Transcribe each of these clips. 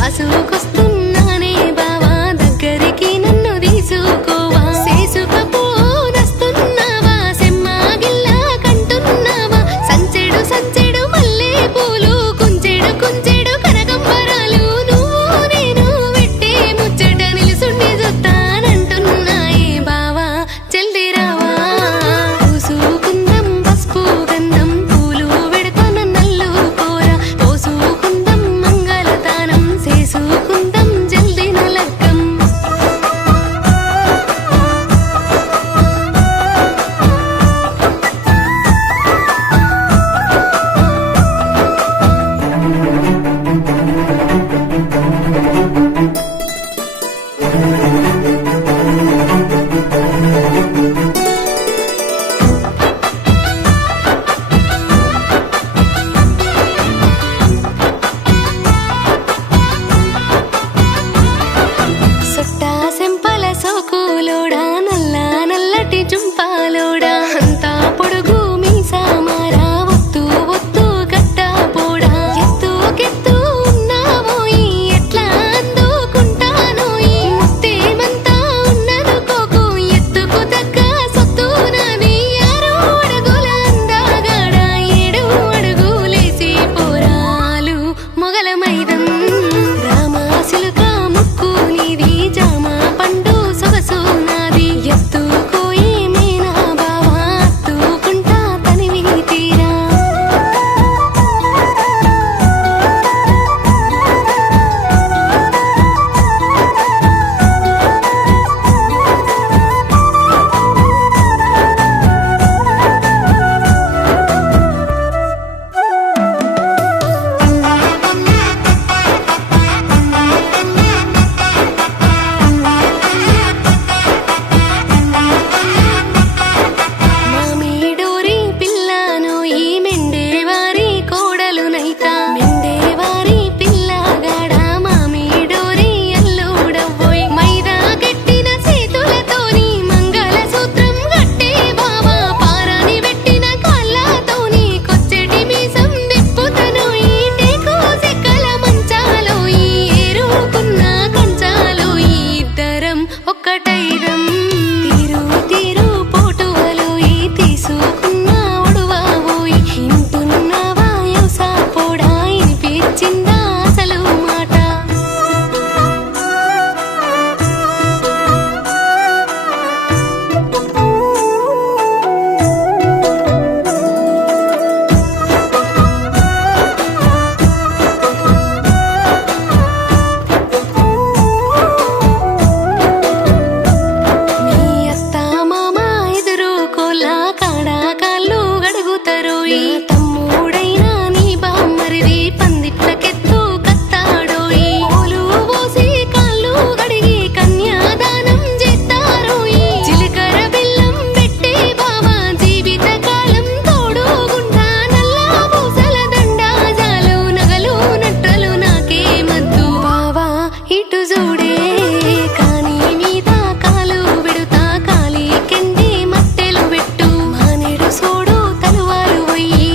కాసుకొస్తున్నానే బావా దగ్గరికి నన్ను తీసుకోవా చేసుకపోనస్తున్నావా సెమ్మాగిల్లా కంటున్నావా సంచెడు సంచెడు మల్లె పూలు కుంచెడు కుంచెడు కనకంబరాలు నువ్వు నేను పెట్టే ముచ్చట నిలుసుండి చూస్తానంటున్నాయే బావా జల్ది రావా పూసుకుందాం పసుపు గంధం పూలు పెడతాన నల్లు కోర పోసుకుందాం మంగళతానం చేసుకుందాం జల్ది నలక్కం సొట్టా సెంపల సోకులోడా నల్ల నల్లటి జుంపాలోడా అంతా పొడుగు మీసామారా ఒత్తు ఒత్తు గట్ట పోడా ఎత్తుకెత్తు ఉన్నావోయి ఎట్లా అందుకుంటానోయి ముత్తేమంతా ఉన్ననుకోకు ఎత్తుకు తగ్గ సొత్తు నాది 6 అడుగుల అందగాడ 7 అడుగులేసి పోరాలు మొగల మైదం రామాసిలుక ముక్కు నీది జామ పండు సొగసు నాది ఎత్తుకోయి మేనా బావా అత్తుకుంటా తనివి తీరా మామిడోరి పిల్లను ఈ మెండేవారి కోడలునైతా మెండేవారి పిల్లగాడ మామిడోరి అల్లుడవ్వోయ్ మైదా గట్టిన చేతులతోని మంగళసూత్రం గట్టే బావా పారాని పెట్టిన కాళ్ళతోని కొచ్చెటి మీసం దిప్పుతనోయి టేకు చెక్కల మంచాలోయి ఏరుకున్న కంచాలోయి ఇద్దరం ఒక్కటైదం తీరు తీరు పోటువలోయి తీసుకున్న ఒడువావోయి ఇంటున్నావా యోసా పోడా ఇనిపించిందా అసలు మాట మీ అత్త మామ ఎదురు కోలా కాడా కాళ్ళు గడుగుతారోయి తమ్ముడైనా నీ బామ్మరిది పందిట్లకెత్తు కత్తాడోయి పూలు పోసి కాళ్ళు గడిగి కన్యాదానం చేస్తారోయి జీలకర్ర బెల్లం పెట్టే బావా జీవిత కాలం తోడుగుంటా నల్ల పూసల దండాజాలు నగలు నట్రలు నాకే మద్దు బావా ఇటు చూడే కాని మీద కాలు విడుతా కాలి కెండి మట్టెలు పెట్టు మానేడు సోడు తలువాలు పోయి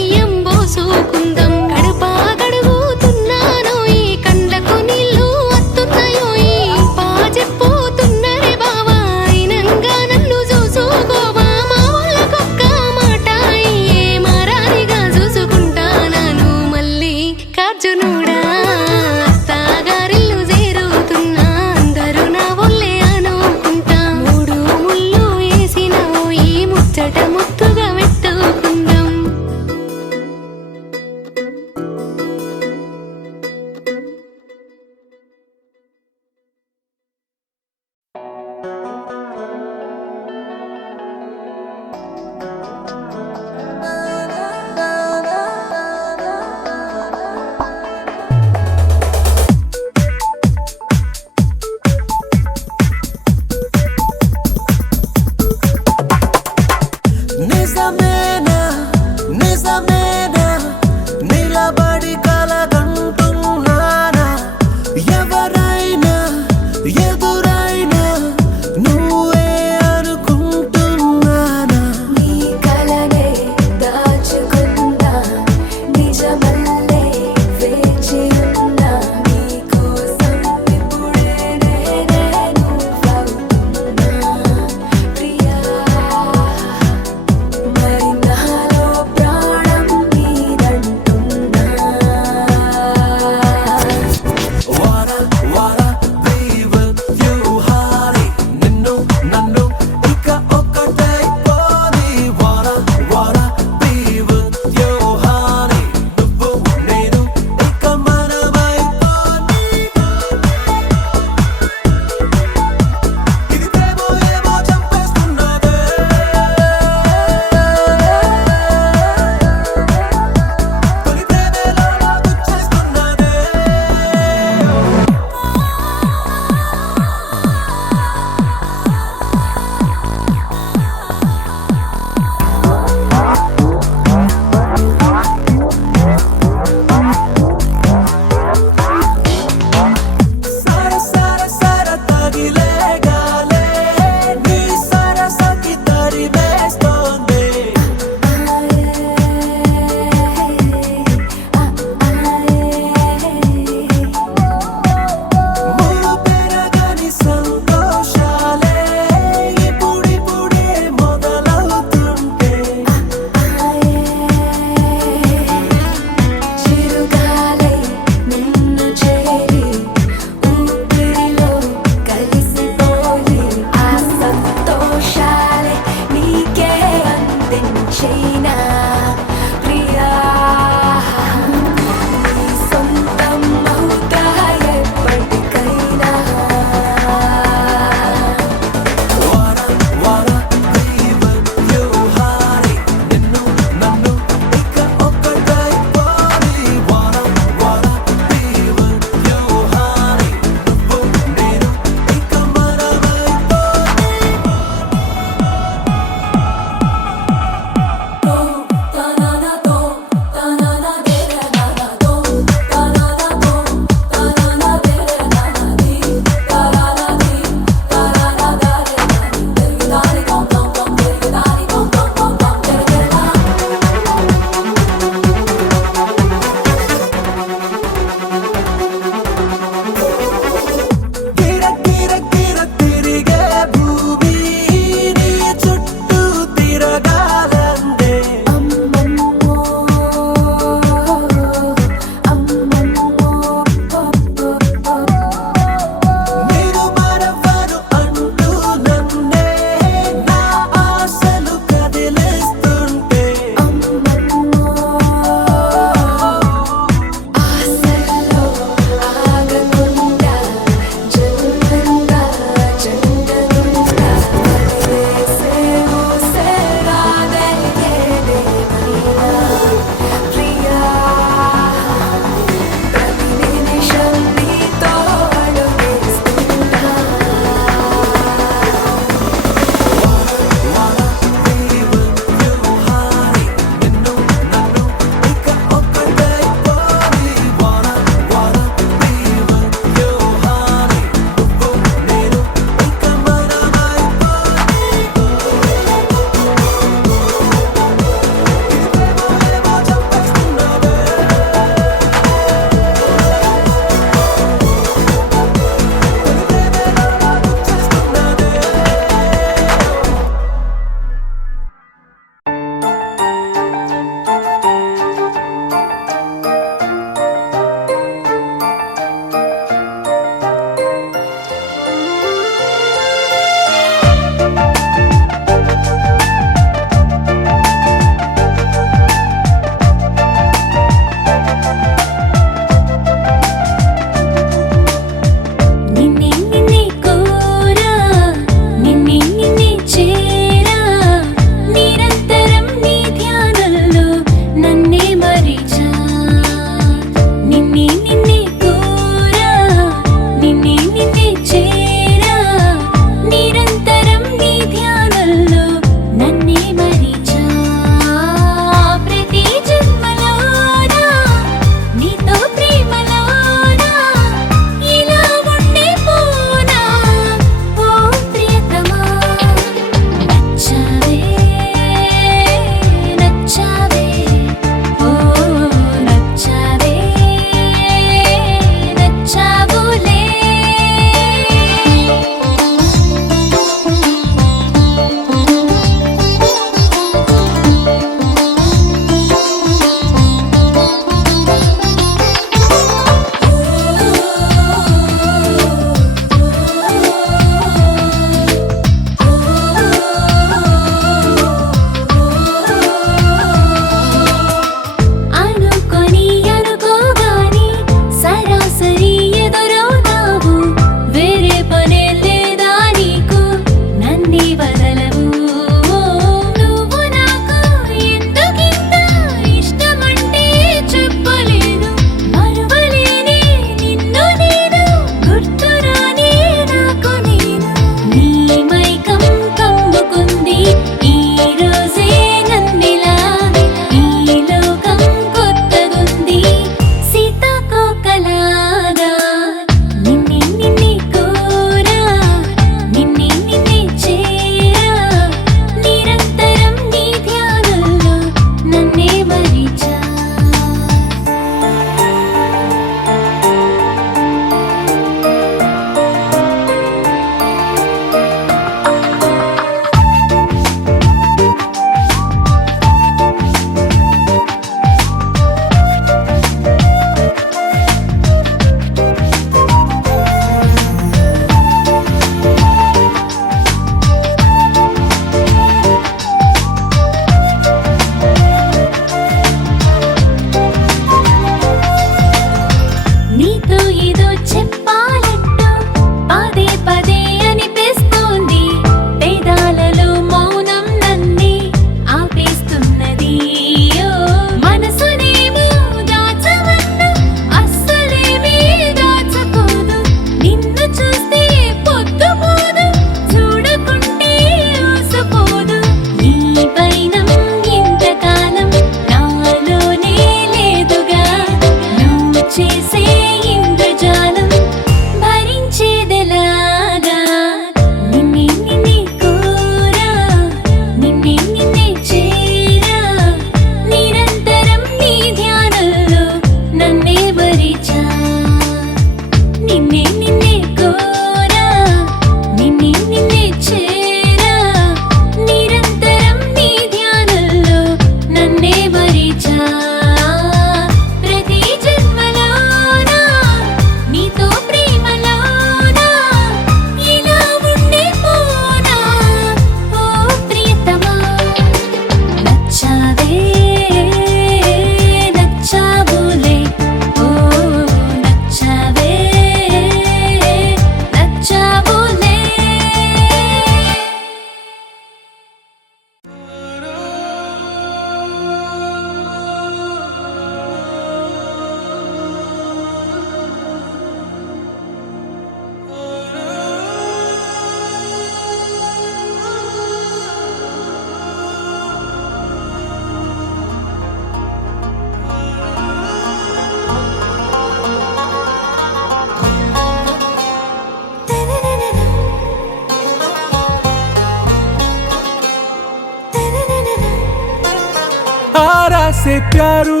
ఆరా సే ప్యారు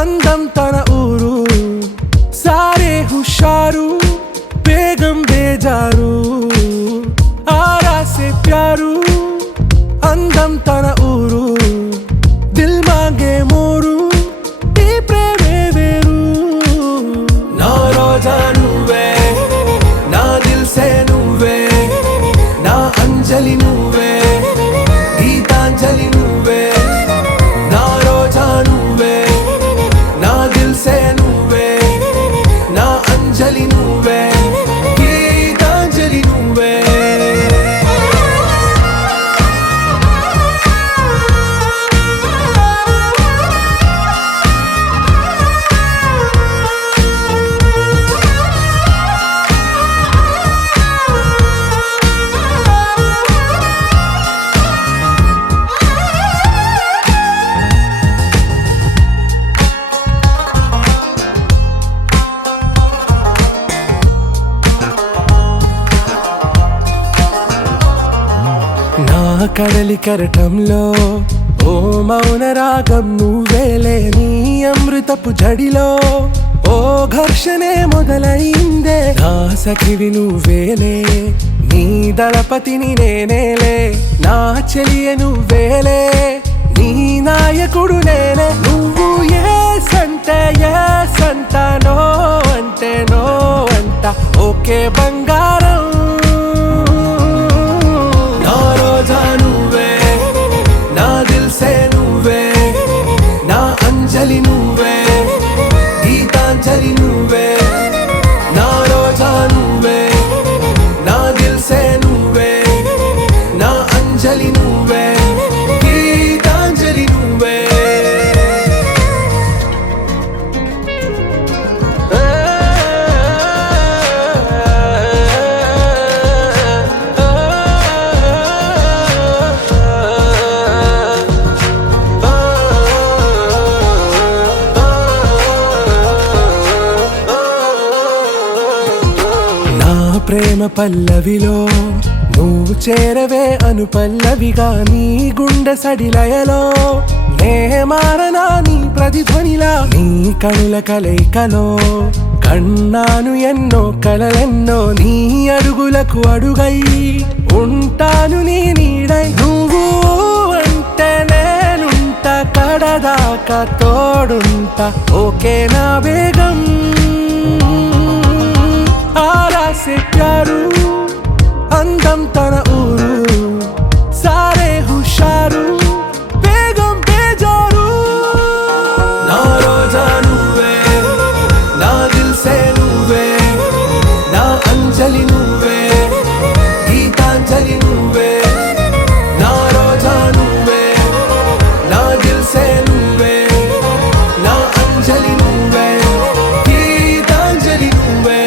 అందం తన ఊరు సారే హుషారు బేగం బేజారు ఆరా సే ప్యారు అందం తన ఊరు దిల్ మాంగే మోరు ఈ ప్రేమే వేరు నా రోజా నువ్వే నా దిల్ సే నువ్వే నా అంజలి నువ్వే గీతాంజలి నువ్వే నా రోజా నువ్వే నా దిల్ సే నువ్వే నా అంజలి నువ్వే గీతాంజలి నువ్వే కడలి కరటంలో ఓ మౌన రాగం నువ్వేలే నీ అమృతపు జడిలో ఓ ఘర్షణే మొదలైందే నా సఖివి నువ్వేలే నీ దళపతిని నేనేలే నా చెలియ నువ్వేలే నీ నాయకుడు నేనే నువ్వు ఏ సంట నో అంటే నో అంట ఓకే బంగారం రోజా నువ్వే నా దిల్ సే నువ్వే నా అంజలి నువ్వే గీతాంజలి నువ్వే నా రోజా నువ్వే నా దిల్ సే నువ్వే నా అంజలి నువ్వే గీతాంజలి నువ్వే ప్రేమ పల్లవిలో నువ్వు చేరవే అను పల్లవిగా నీ గుండె సడిలయలో నే మారనా నీ ప్రతిధ్వనిలా నీ కనుల కలయికలో కన్నాను ఎన్నో కలలెన్నో నీ అడుగులకు అడుగై ఉంటాను నీ నీడై నువ్వు అంటే నేనుంట కడదాకా తోడుంట ఓకే నా బేగం ఆరా సే ప్యారు అందం తన ఊరు సారే హుషారు బేగం బేజారు నా రోజా నువ్వే నా దిల్ సే నువ్వే నా అంజలి నువ్వే గీతాంజలి నువ్వే నా రోజా నువ్వే నా దిల్ సే నువ్వే నా అంజలి నువ్వే గీతాంజలి నువ్వే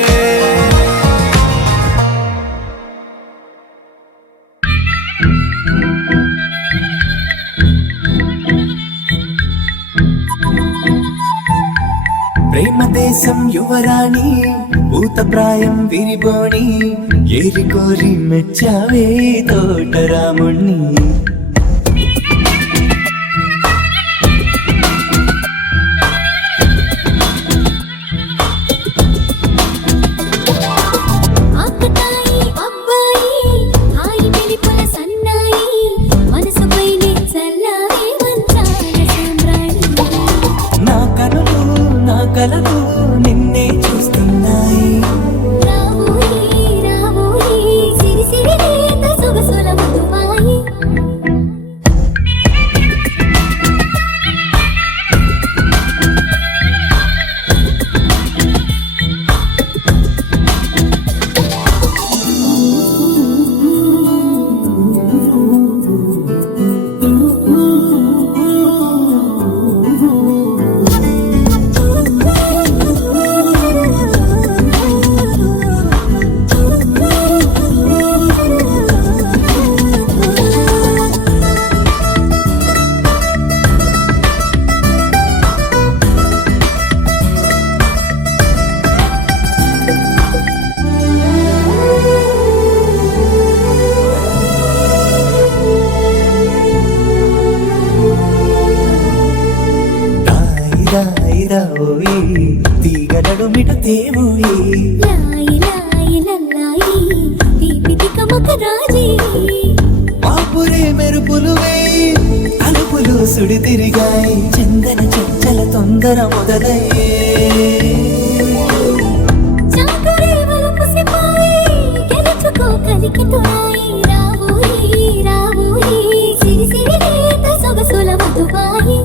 ప్రేమ దేశం యువరాణి భూతప్రాయం విరిబోణి ఏరి కోరి మెచ్చావే తోటరాముణ్ణి కలలు నిన్నే చూస్తున్నాయి రావోయి రావోయి సిరి సిరి లేత సొగసుల మధుమాయి దాయిదాయి తీగ నడుమిట తేవోయి లాయి లాయి లల్లాయి తీపి తికమక రాజీ పాపురే మెరుపులు వేయి తలుపులు సుడి తిరిగాయి చందన చంచల తొందర మొదలయ్యే చాకరే వలపు సిపాయి గెలుచుకో కలికి తోయి రావోయి రావోయి సిరి సిరి లేత సొగసుల మధుబాయి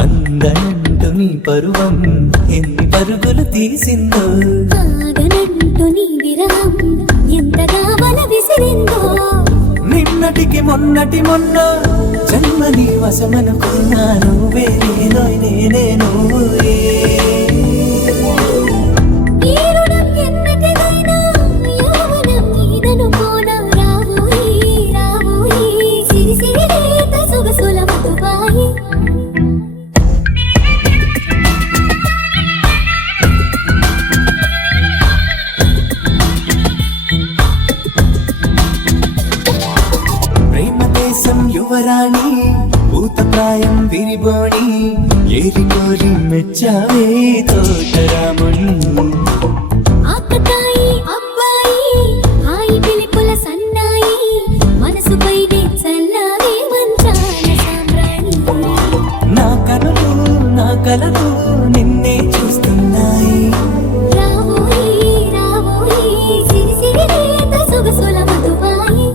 అందనంటు నీ పరువం ఎన్ని పరుగులు తీసిందో ఆగనంటూ నీ విరహం ఎంతగా వల విసిరిందో నిన్నటికి మొన్న జన్మని వశమనుకున్నా నువ్వే నేనే నువ్వే ఈ రుణం ఎన్నటిదైనా యౌవనం నీదనుకోనా రావోయి రావోయి సిరి సిరి లేత సొగసుల మధుబాయి ప్రేమ దేశం యువరాణి భూతప్రాయం విరిబోణి ఏరి కోరి మెచ్చావే తోటరాముణ్ణి ఆకతాయి అబ్బాయి హాయి పిలుపుల సన్నాయి మనసుపైనే చల్లారే మంచాల సామ్రాణి నా కలలు నిన్నే చూస్తున్నాయి రావోయి రావోయి సిరి సిరి లేత సొగసుల మధుబాయి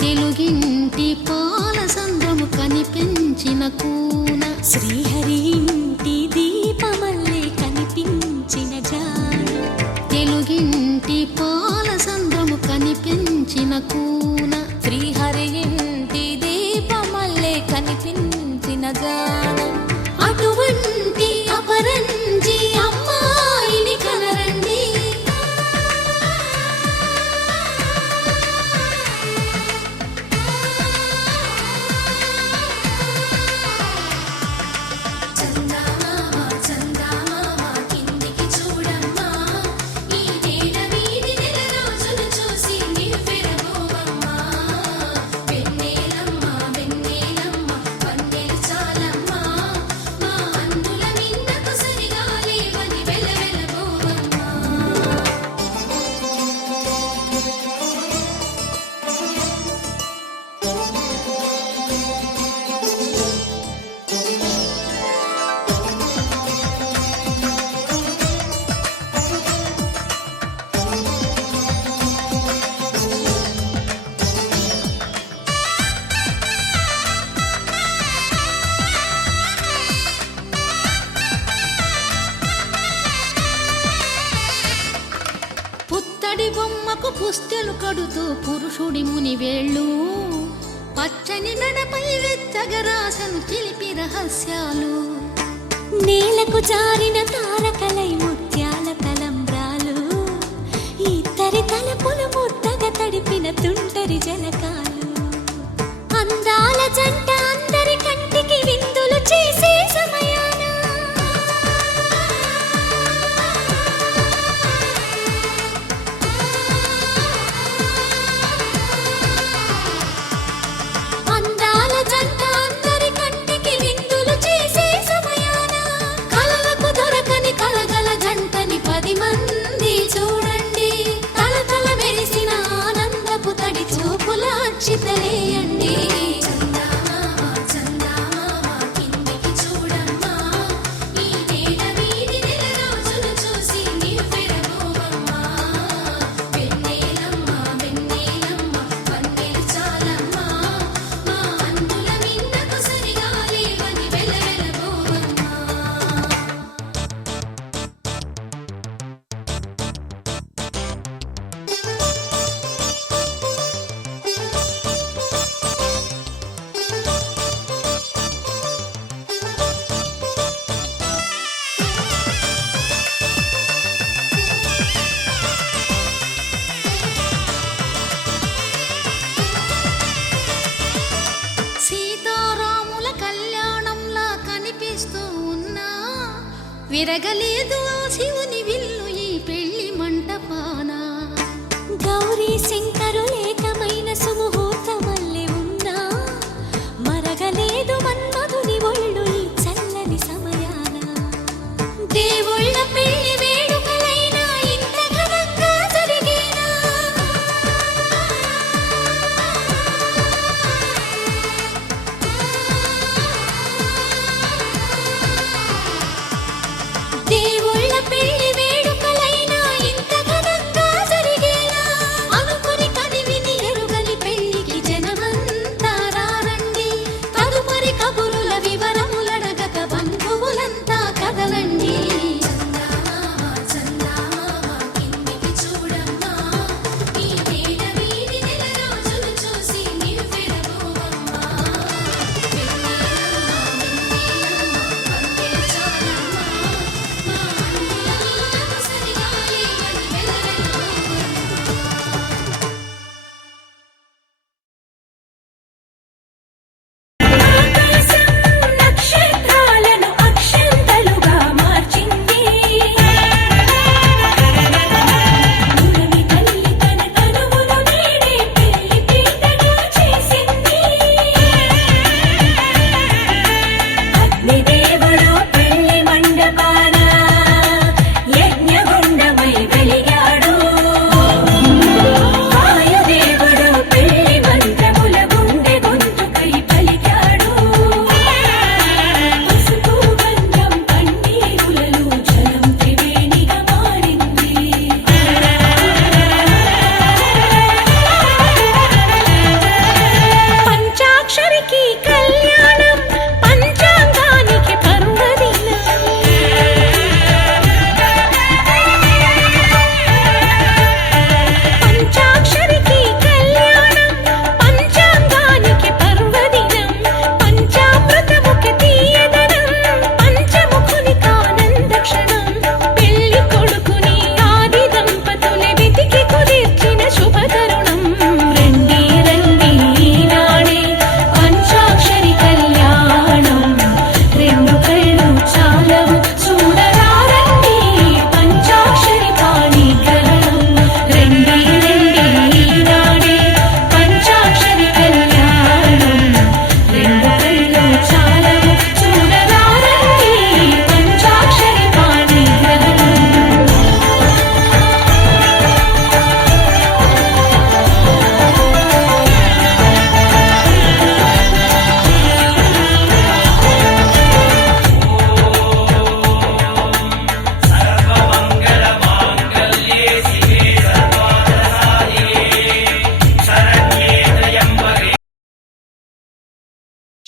తెలుగింటి పాల సంద్రము కనిపించిన కూన శ్రీహరి ఇంటి దీపమల్లే కనిపించిన జాన తెలుగింటి పాల సంద్రము కనిపించిన కూన శ్రీహరి ఇంటి దీపమల్లే కనిపించిన జాన అటువంటి అపరంజి అమ్మాయిని కనరండి చందమామ చందమామ కిందికి చూడమ్మా ఈ నేల వీధి నెల రోజులు చూసి నివ్వెరబోవమ్మా వెన్నెలమ్మ వెన్నెలమ్మ వన్నెలు చాలమ్మా మా అందుల మిన్నకు సరిగా లేవని వెలవెలబోవమ్మా పుత్తడి బొమ్మకు పుస్తెలు కడుతూ పురుషుడి ముని వేళ్ళు పచ్చని మెడపై వెచ్చగరాసను చిలిపి రహస్యాలు నేలకు జారిన తారకలై ముత్యాల తలంబ్రాలు ఇద్దరి తలపులు ముద్దగా తడిపిన తుంటరి జలకాలు అందాల జంట అందరి కంటికి విందులు చేసే సమయాన అందాల జంట అందరి కంటికి విందులు చేసే సమయాన కలలకు దొరకని కలగల జంటని 10 మంది చూడండి తలతల మెరిసిన ఆనందపు తడి చూపుల అక్షితలేయండి చందమామ చందమామ కిందికి చూడమ్మా ఈ నేల వీధి నెల రోజులు చూసి నివ్వెరబోవమ్మా వెన్నెలమ్మ వెన్నెలమ్మ వన్నెలు చాలమ్మా మా అందుల మిన్నకు సరిగా లేవని వెలవెలబోవమ్మా సీతారాముల కళ్యాణంలా కనిపిస్తూ ఉన్నా విరగలేదు ఆ శివుని విల్లు ఈ పెళ్లి మంటపాన గౌరీ శంకరులేకమైన సుముహూర్తమల్లె ఉన్నా మరగలేదు మన్మధుని ఒళ్ళు ఈ చల్లని సమయాన దేవుళ్ళ పెళ్లి వేడుకలైనా ఇంత ఘనంగా జరిగేనా దేవుళ్ళ పెళ్లి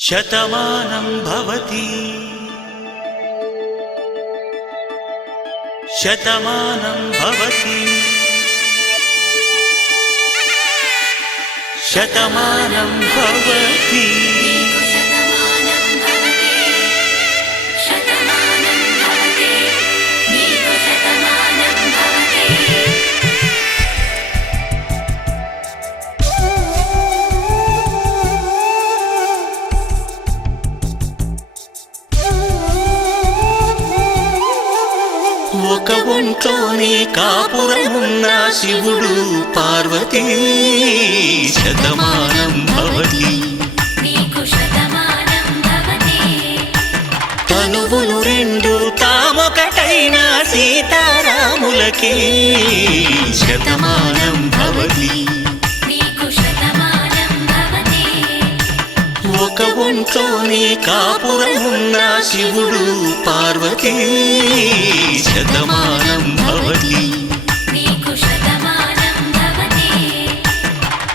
శతమానం భవతి శతమానం భవతి శతమానం భవతి ఒక ఒంట్లోనే కాపురమున్న శివుడు పార్వతీ శతమానం భవతి తనువులు రెండు తామొకటైన సీతారాములకి శతమానం భవతి ఒక ఒంట్లోనే కాపురమున్న శివుడు పార్వతీ శతమానం భవతి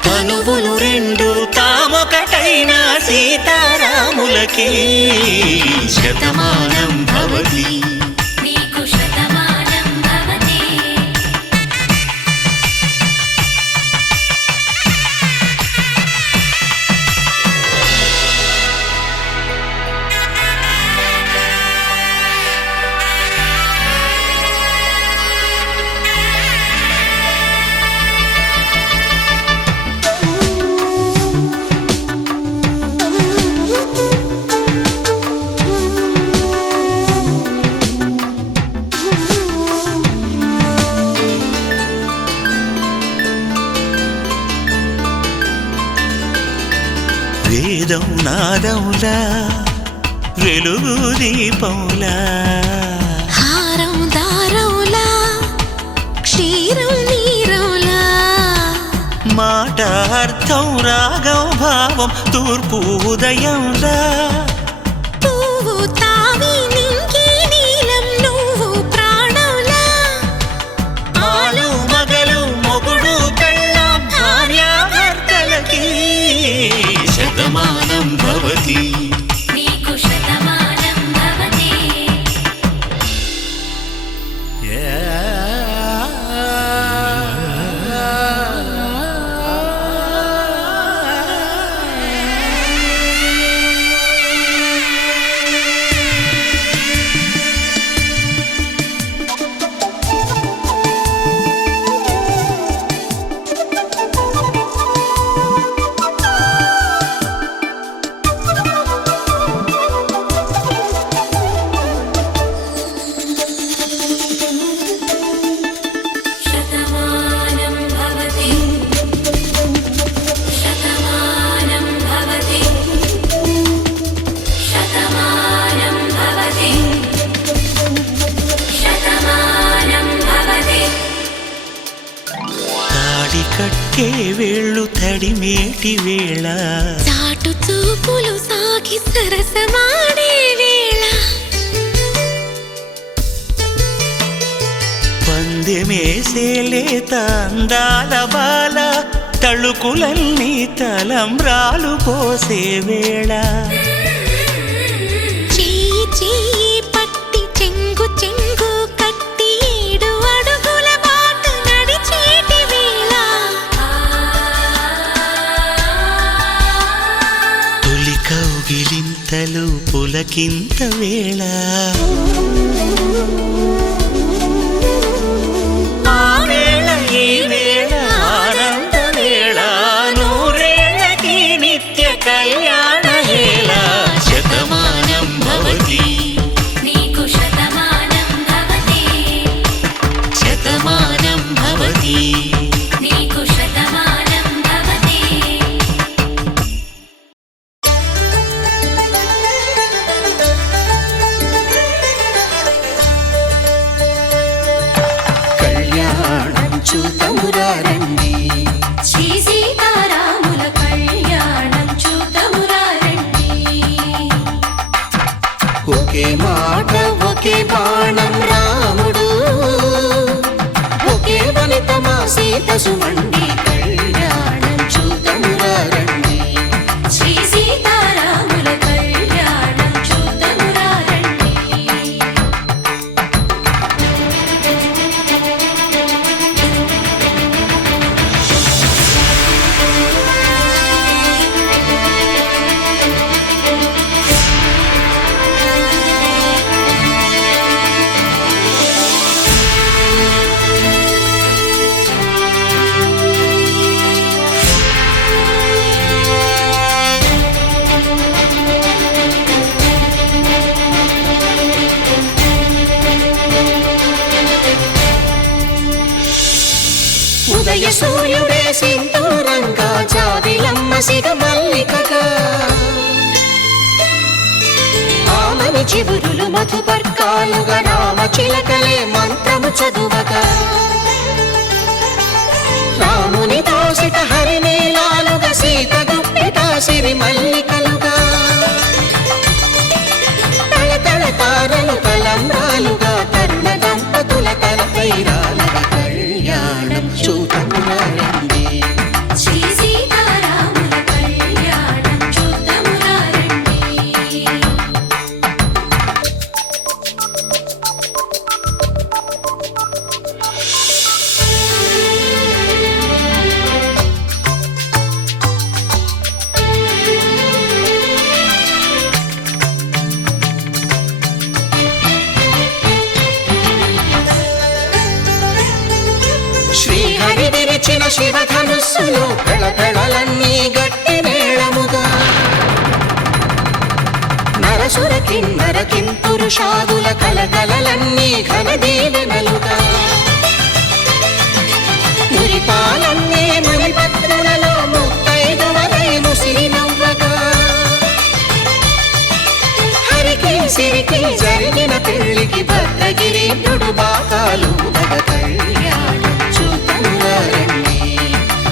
తనువులు రెండు తామొకటైన సీతారాములకి శతమానం భవతి వేదం నాదములా వెలుగు దీపములా హారం దారవులా క్షీరం నీరవులా మాట అర్థం రాగం భావం తూర్పు ఉదయంలా పువ్వు తావి నింగి నీలం నువ్వు ప్రాణంలా ఆలు మగలు మొగుడు పెళ్ళాం భార్యాభర్తలకి శతమానం భవతి కట్టే వేళ్ళు తడిమేటి వేళ చాటు చూపులు సాగి సరసమాడే వేళ పందెమేసేలేత అందాల బాల తళుకులన్నీ తలంబ్రాలు పోసే వేళ చెయ్యి చెయ్యి పట్టి చెంగు చెంగు కట్టి 7 అడుగుల బాట నడిచేటి వేళ తొలి కౌగిలింతలు పులకింత వేళ ఆ వేళ ఈ వేళ ఆనంద వేళ నూరేళ్ళకి నిత్య కళ్యాణ వేళ శతమానం భవతి శతమానం భవతి కళ్యాణం చూతమురా రండి శ్రీ సీతారాముల కళ్యాణం చూతమురా రండి ఒకే మాట ఒకే బాణం రాముడు ఒకే వనిత మా సీత సుమండి కళ్యాణం చూతమురా రండి శ్రీ సీతారాముల సింధూరంగా జాబిలమ్మ సిగ మల్లికగా ఆమని చివురులు మధుపర్కాలుగా రామ చిలకలే మంత్రము చదువగా రాముని దోసిట హరినీలాలుగా సీత గుప్పిట సిరి మల్లికలుగా తళతళ తారలు తలంబ్రాలుగా తరుణ దంపతుల తలపైరాలుగా కళ్యాణం చూతమురారండి శ్రీ సీతారాముల కళ్యాణం చూద్దామురా రండి. శ్రీహరి విరిచిన శివధనుస్సులు పెళపెళలన్నీ గట్టి మేళముగా నరసుర కిన్నర కింపురుషాదుల కలకలలన్నీ ఘన దీవెనలుగా మురిపాలన్నీ మునిపత్రులలో ముత్తైదువలై ముసిరి నవ్వగా హరికి సిరికి జరిగిన పెళ్లికి భద్రగిరీంద్రుడు బాకాలు కళ్యాణం చూతమురారండి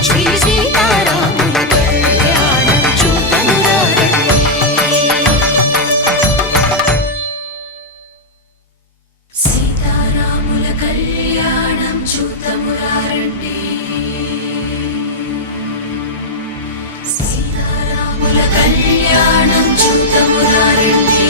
శ్రీ సీతారాముల కళ్యాణం చూతమురారండి సీతారాముల కళ్యాణం చూద్దామురా రండి. సీతారాముల కళ్యాణం చూద్దామురా రండి.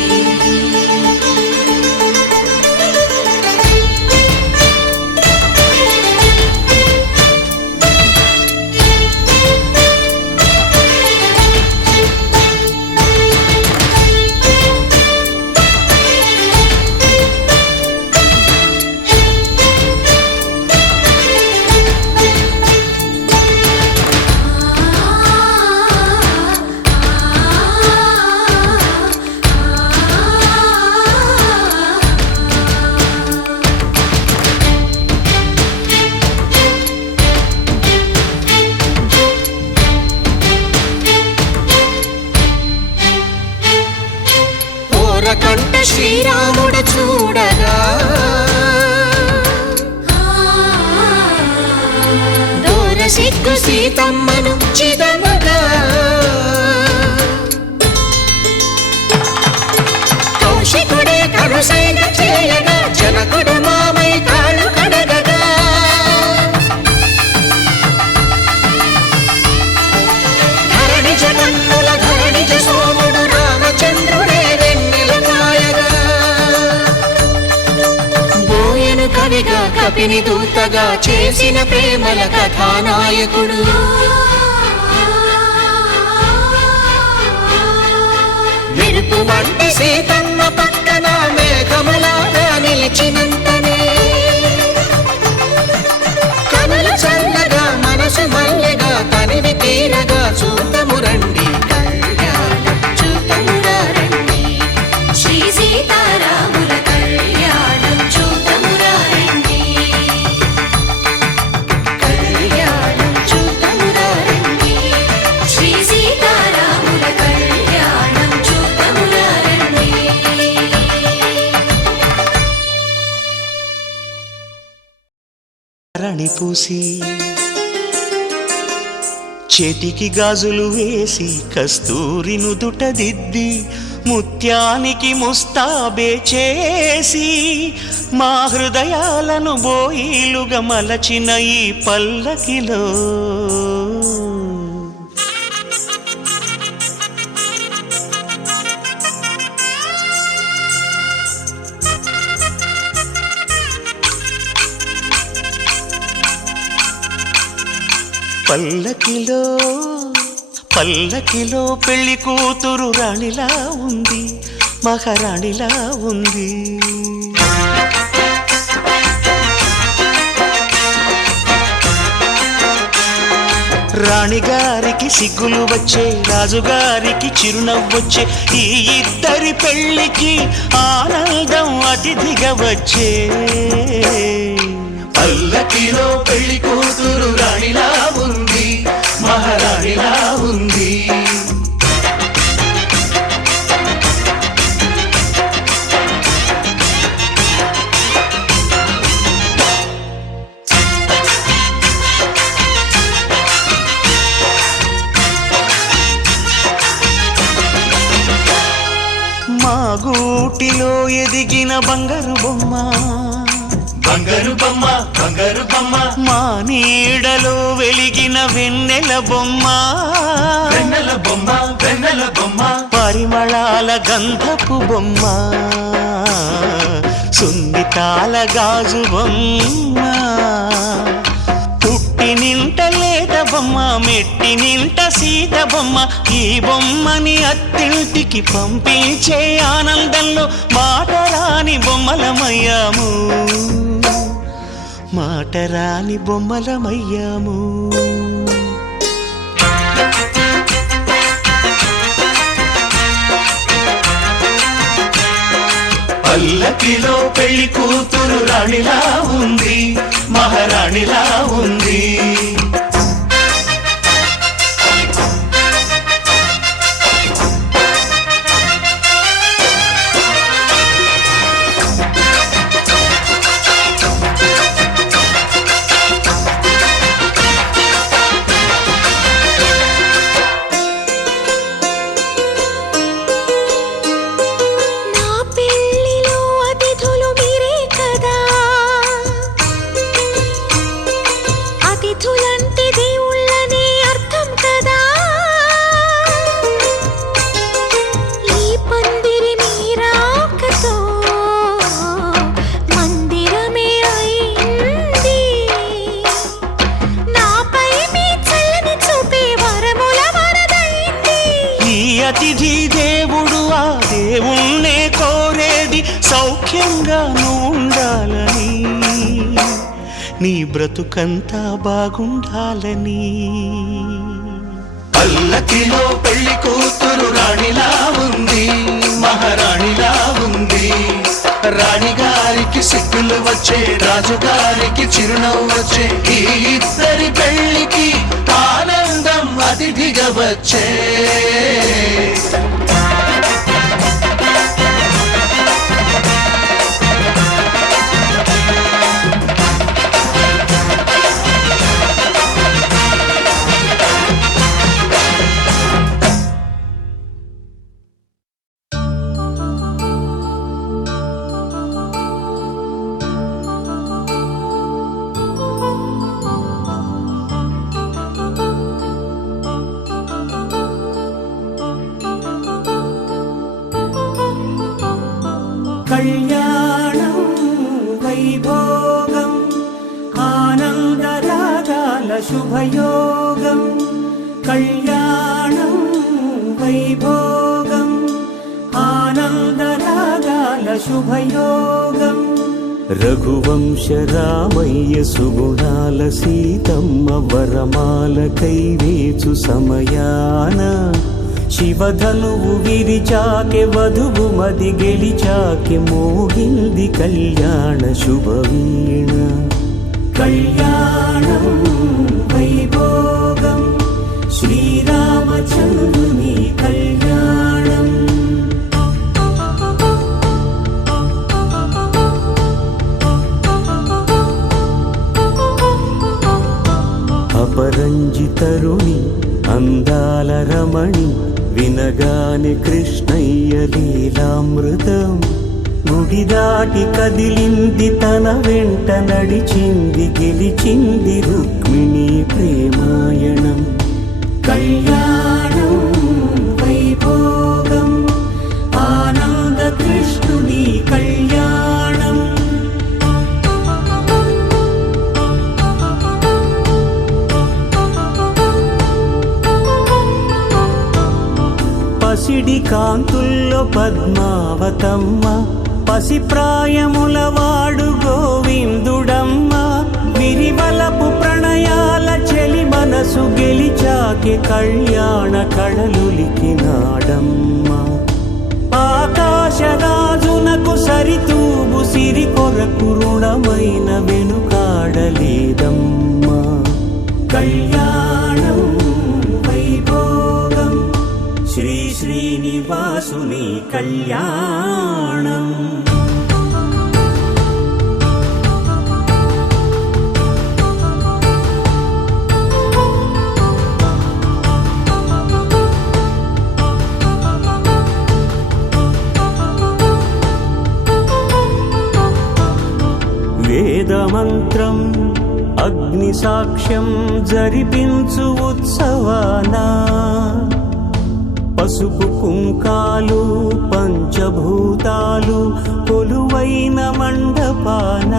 కంట శ్రీరాముడు చూడగా దూర సిగ్గు సీతమ్మను చిదమగా కౌశికుడే కరుసైన చేయగా జనకుడు మామై కాళ్ళు కడగగా ధరణి జగన్నుల ధరణి సోముడు రామచంద్రుడే కవిగా కపిని దూతగా చేసిన ప్రేమల కథానాయకుడు మెరుపు వంటి సీతమ్మ పక్కన మేఘములాగా నిలిచినంతనే కనులు చల్లగా మనసు మల్లెగా తనివి తీరగా చూతమురండి కళ్యాణం చూతమురా రండి శ్రీ సీతారాముల కళ్యాణం చూద్దామురా రండి. కళ్యాణం చూతమురా రండి శ్రీ సీతారాముల కళ్యాణం చూద్దామురా రండి. రణి పూసి చేతికి గాజులు వేసి కస్తూరి నుదుట దిద్ది ముత్యానికి ముస్తాబే చేసి మా హృదయాలను బోయిలుగా మలచిన ఈ పల్లకిలో పల్లకిలో పల్లకిలో పెళ్లి కూతురు రాణిలా ఉంది, మహారాణిలా ఉంది. రాణిగారికి సిగ్గులు వచ్చే, రాజుగారికి చిరునవ్వొచ్చే, ఈ ఇద్దరి పెళ్లికి ఆనందం అతిథిగా వచ్చే. పల్లకిలో పెళ్లి కూతురు రాణిలా ఉంది, మహారాణిలా ఉంది. మా గూటిలో ఎదిగిన బంగారు బొమ్మ, బంగారు బొమ్మ, బంగారు బొమ్మ, మా నీడలో వెలిగిన వెన్నెల బొమ్మ, వెన్నెల బొమ్మ, వెన్నెల బొమ్మ, పరిమళాల గంధపు బొమ్మ, సున్నితాల గాజు బొమ్మ, పుట్టి నింట లేత బొమ్మ, మెట్టి నింట సీత బొమ్మ. ఈ బొమ్మని అత్తింటికి పంపించే ఆనందంలో మాటరాని బొమ్మలమయ్యాము, మాటరాని బొమ్మలమయ్యాము. పల్లకిలో పెళ్లి కూతురు రాణిలా ఉంది, మహారాణిలా ఉంది. నా పెళ్ళిలో అతిథులు మీరే కదా, అతిథులంటే దేవుళ్ళనే అర్థం కదా. ఈ పందిరి మీరాకతో మందిరమే అయింది. నాపై మీ చల్లని చూపే వరముల వరదైంది. ఈ అతిథి దేవుడు ఆ దేవుణ్ణే కోరేది సౌఖ్యంగా నువ్వు ఉండాలని, నీ బ్రతుకంతా బాగుండాలని. పల్లకిలో పెళ్లి కూతురు రాణిలా ఉంది, మహారాణిలా ఉంది. రాణిగారికి సిగ్గులు వచ్చే, రాజుగారికి చిరునవ్వు వచ్చే. ఈ ఇద్దరి పెళ్లికి ఆనందం అతిథిగా వచ్చే. కళ్యాణం వైభోగం ఆనందరాగాల శుభయోగం. కళ్యాణం వైభోగం ఆనందరాగాల శుభయోగం. రఘువంశ రామయ్య సుగుణాల సీతమ్మ వరమాల కైవేచు సమయాన, శివధనువు విరిచాకె వధువు మది గెలిచాకె మోగింది కళ్యాణ శుభవీణ. కళ్యాణం వైభోగం శ్రీరామచంద్రుని కళ్యాణం. అపరంజి తరుణి అందాల రమణి, వినగానే కృష్ణయ్య లీలామృతం. గుడి దాటి కదిలింది తన వెంట నడిచింది, గెలిచింది రుక్మిణి ప్రేమాయణం. కళ్యాణం వైభోగం ఆనంద కృష్ణుని కళ్యాణం. పసిడి కాంతుల్లో పద్మావతమ్మ, పసిప్రాయముల వాడు గోవిందుడమ్మ. విరివలపు ప్రణయాల చెలి మనసు గెలిచాకే కళ్యాణ కళలులికినాడమ్మ. ఆకాశరాజునకు సరితూబు సిరి కొరకు రుణమైన వెనుకాడలేదమ్మా. కళ్యాణం శ్రీనివాసుని కళ్యాణం. వేదమంత్రం అగ్ని సాక్ష్యం జరిపించు ఉత్సవాన పసుపు కుంకాలు పంచభూతాలు కొలువైన మండపాన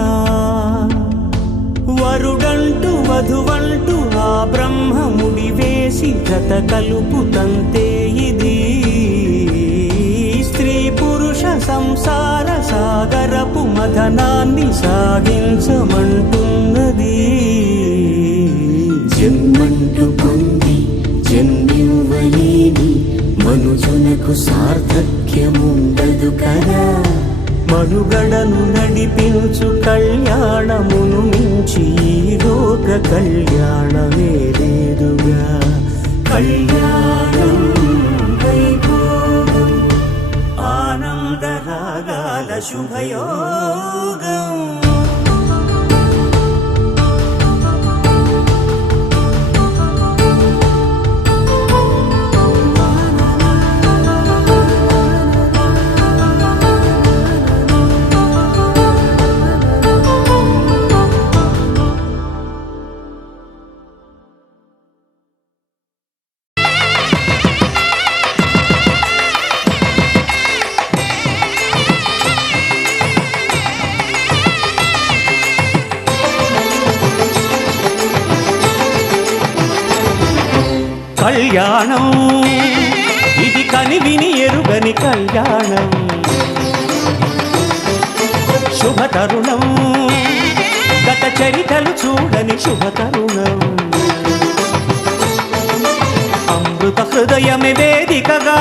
వరుడంటూ వధువంటూ ఆ బ్రహ్మముడి వేసి జత కలుపుతంతే ఇది స్త్రీ పురుష సంసార సాగరపు మథనాన్ని సాగించమంటున్నది. జన్మంటూ పొంది జన్మివ్వలేని మనుజునకు సార్థక్యముండదు కదా. మనుగడను నడిపించు కళ్యాణమును మించి ఈ లోక కళ్యాణమే లేదుగా. కళ్యాణం వైభోగం ఆనందరాగాల శుభయోగం. కళ్యాణం ఇది కనివిని ఎరుగని కళ్యాణం. శుభతరుణం గత చరితలు చూడని శుభతరుణం. అమృత హృదయమే వేదికగా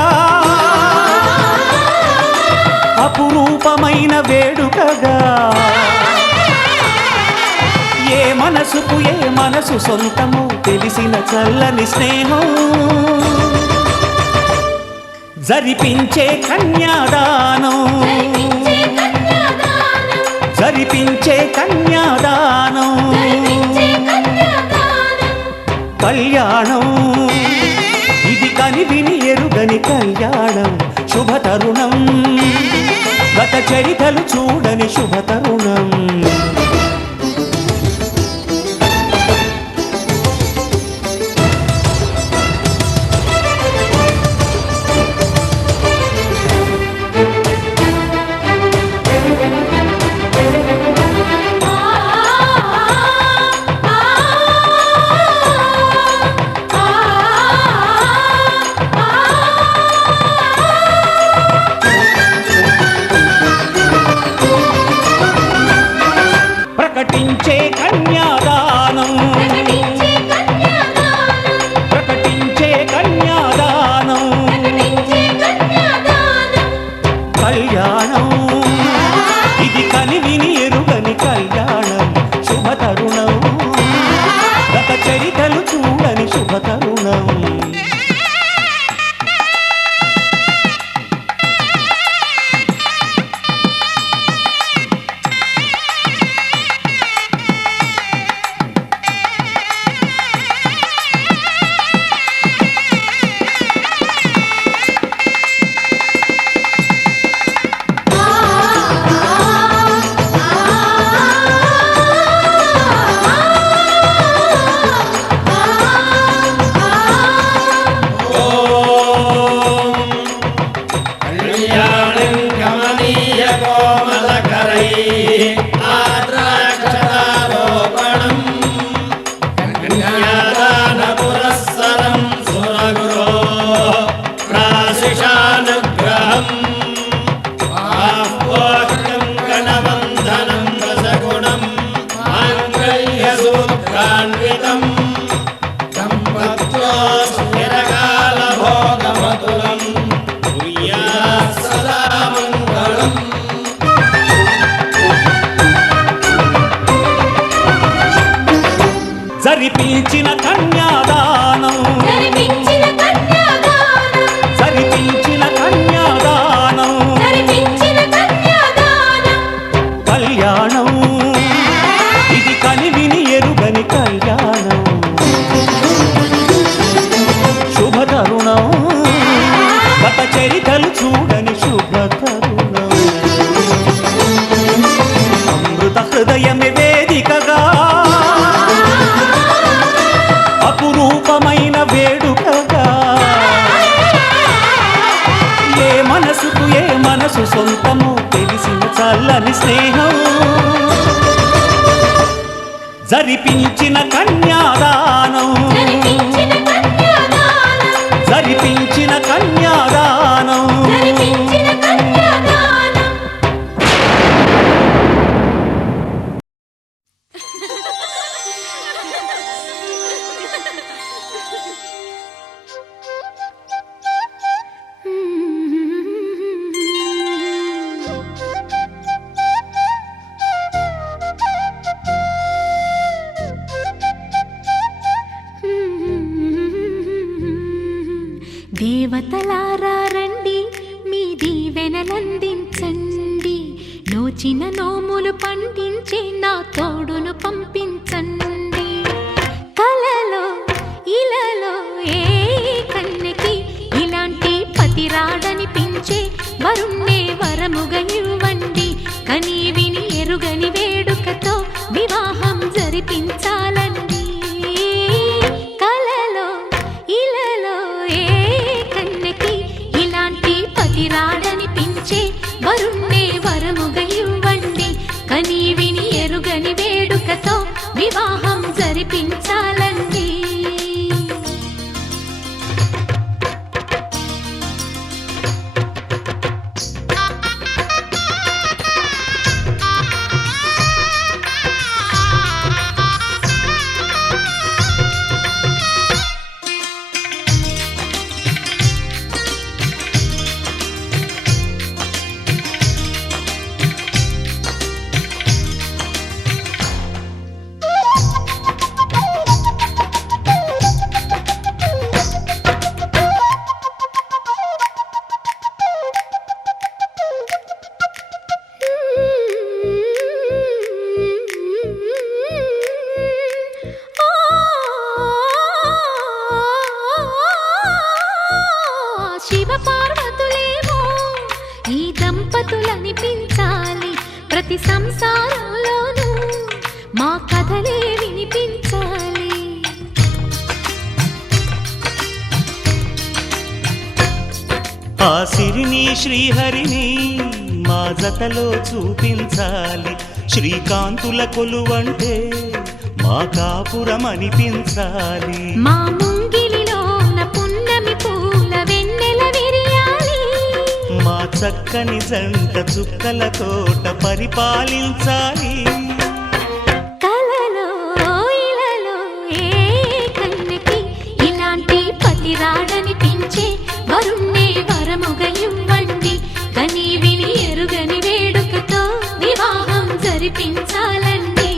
అపురూపమైన వేడుకగా. ఏ మనసుకు ఏ మనసు సొంతము తెలిసిన చల్లని స్నేహం. జరిపించే కన్యాదానం జరిపించే కన్యాదానం. కళ్యాణం ఇది కనివిని ఎరుగని కళ్యాణం. శుభతరుణం గత చరితలు చూడని శుభతరుణం. ప్రకటించే కన్యాదానం ప్రకటించే కన్యాదానం. కళ్యాణం ఇది కనివిని ఎరుగని కళ్యాణం. శుభతరుణం గత చరితలు చూడని శుభతరుణం. జరిపించిన కన్యాదానం జరిపించిన అమెరికలు చూడని శుభతరుణం అమృత హృదయమే వేదికగా అపురూపమైన వేడుకగా ఏ మనసుకు ఏ మనసు సొంతము తెలిసిన చల్లని స్నేహం జరిపించిన కన్యాదానం జరిపించిన కన్యాదానం దేవతలారా రండి మీ దీవెనలందించండి నోచిన నోములు పండించే నా తోడును పంపించండి కలలో ఇలలో ఏ కన్నెకి ఇలాంటి పతి రాడనిపించే వరుణ్ణే వరముగా ఇవ్వండి కని విని ఎరుగని వేడుకతో వివాహం జరిపించాలండి కలలో ఇలలో ఏ కన్నెకి ఇలాంటి పతి రాడనిపించే వరుణ్ణే వరముగా ఇవ్వండి కని విని ఎరుగని వేడుకతో వివాహం జరిపించాలండి శివ పార్వతులేమో ఈ దంపతులనిపించాలి ప్రతి సంసారంలోనూ మా కథలే వినిపించాలి ఆ సిరిని శ్రీహరిని మా జతలో చూపించాలి శ్రీకాంతుల కొలువంటే మా కాపురం అనిపించాలి మా ముంగిలిలోన పున్నమి పూల వెన్నెల విరియాలి మా చక్కని జంట చుక్కల తోట పరిపాలించాలి కలలో ఇలలో ఏ కన్నెకి ఇలాంటి పతి రాడనిపించే వరుణ్ణే వరముగా ఇవ్వండి కని విని ఎరుగని వేడుకతో వివాహం జరిపించాలండి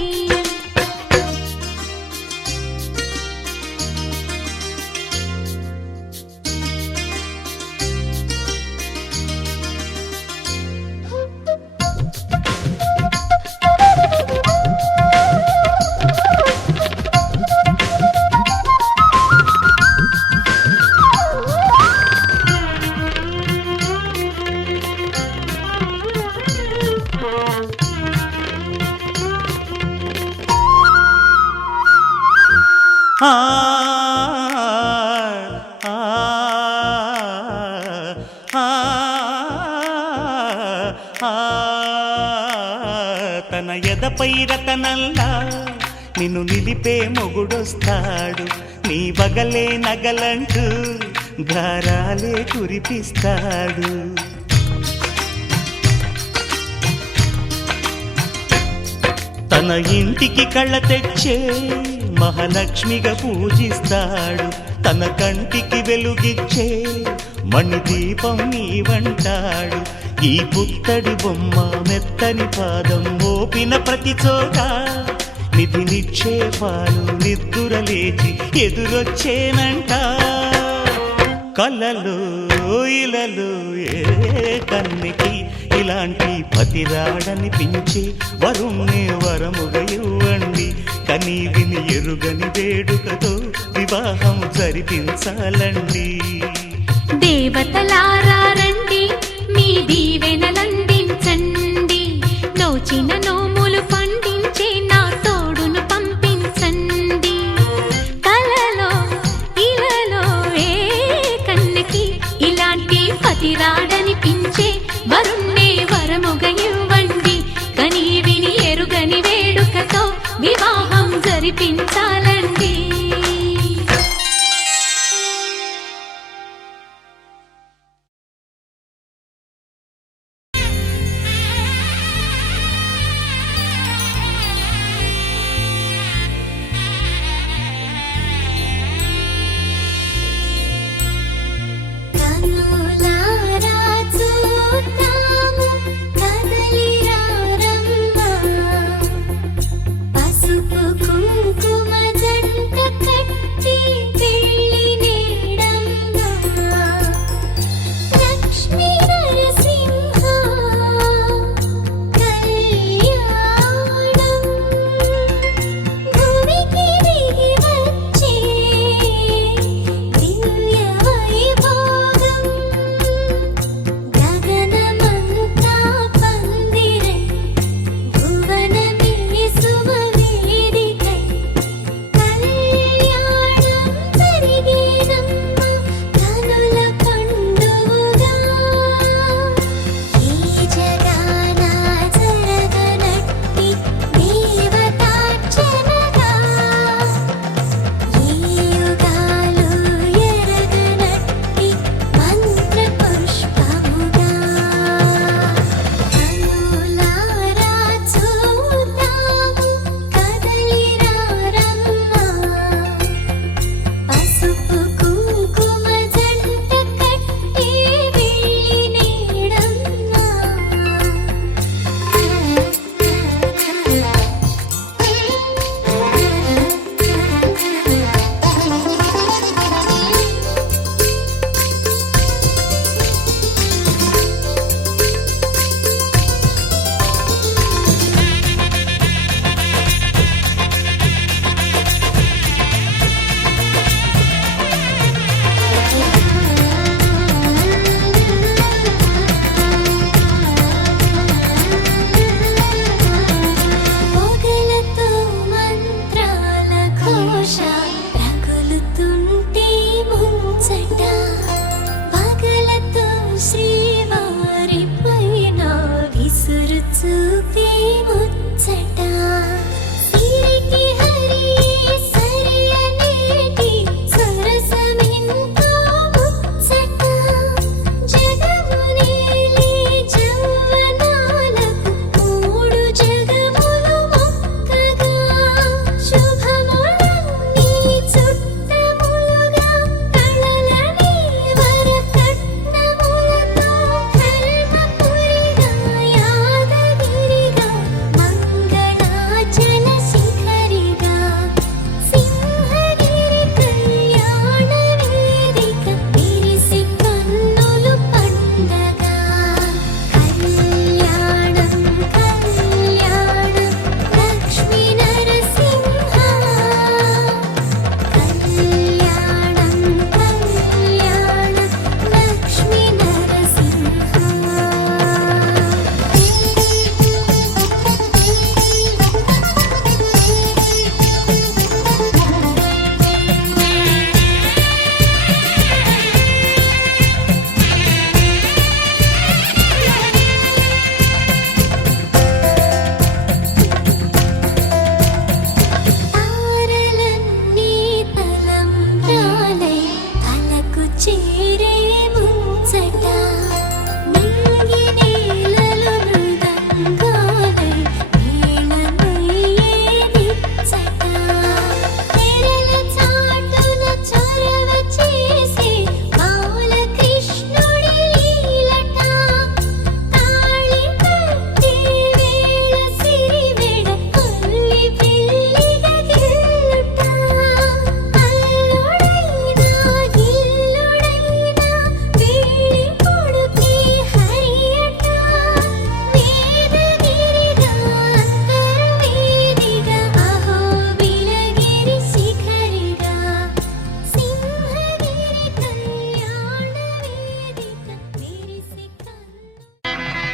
ఆ ఆ ఆ తన ఎదపై రతనల్లా నిన్ను నిలిపే మొగుడొస్తాడు నీ బగలే నగలంటూ గారాలే కురిపిస్తాడు తన ఇంటికి కళ్ళ తెచ్చే మహాలక్ష్మిగా పూజిస్తాడు తన కంటికి వెలుగిచ్చే మణిదీపం నీవంటాడు ఈ పుత్తడి బొమ్మ మెత్తని పాదం మోపిన ప్రతి చోట నిధి నిక్షేపాలు నిద్దురలేచి ఎదురొచ్చేనంట కళ్ళలో ఇలలో ఏ కన్నికి ఇలాంటి పతి రాడనిపించి వరుణ్ణే వరముగా ఇవ్వండి కని విని ఎరుగని వేడుకతో వివాహం జరిపించాలండి దేవతలారా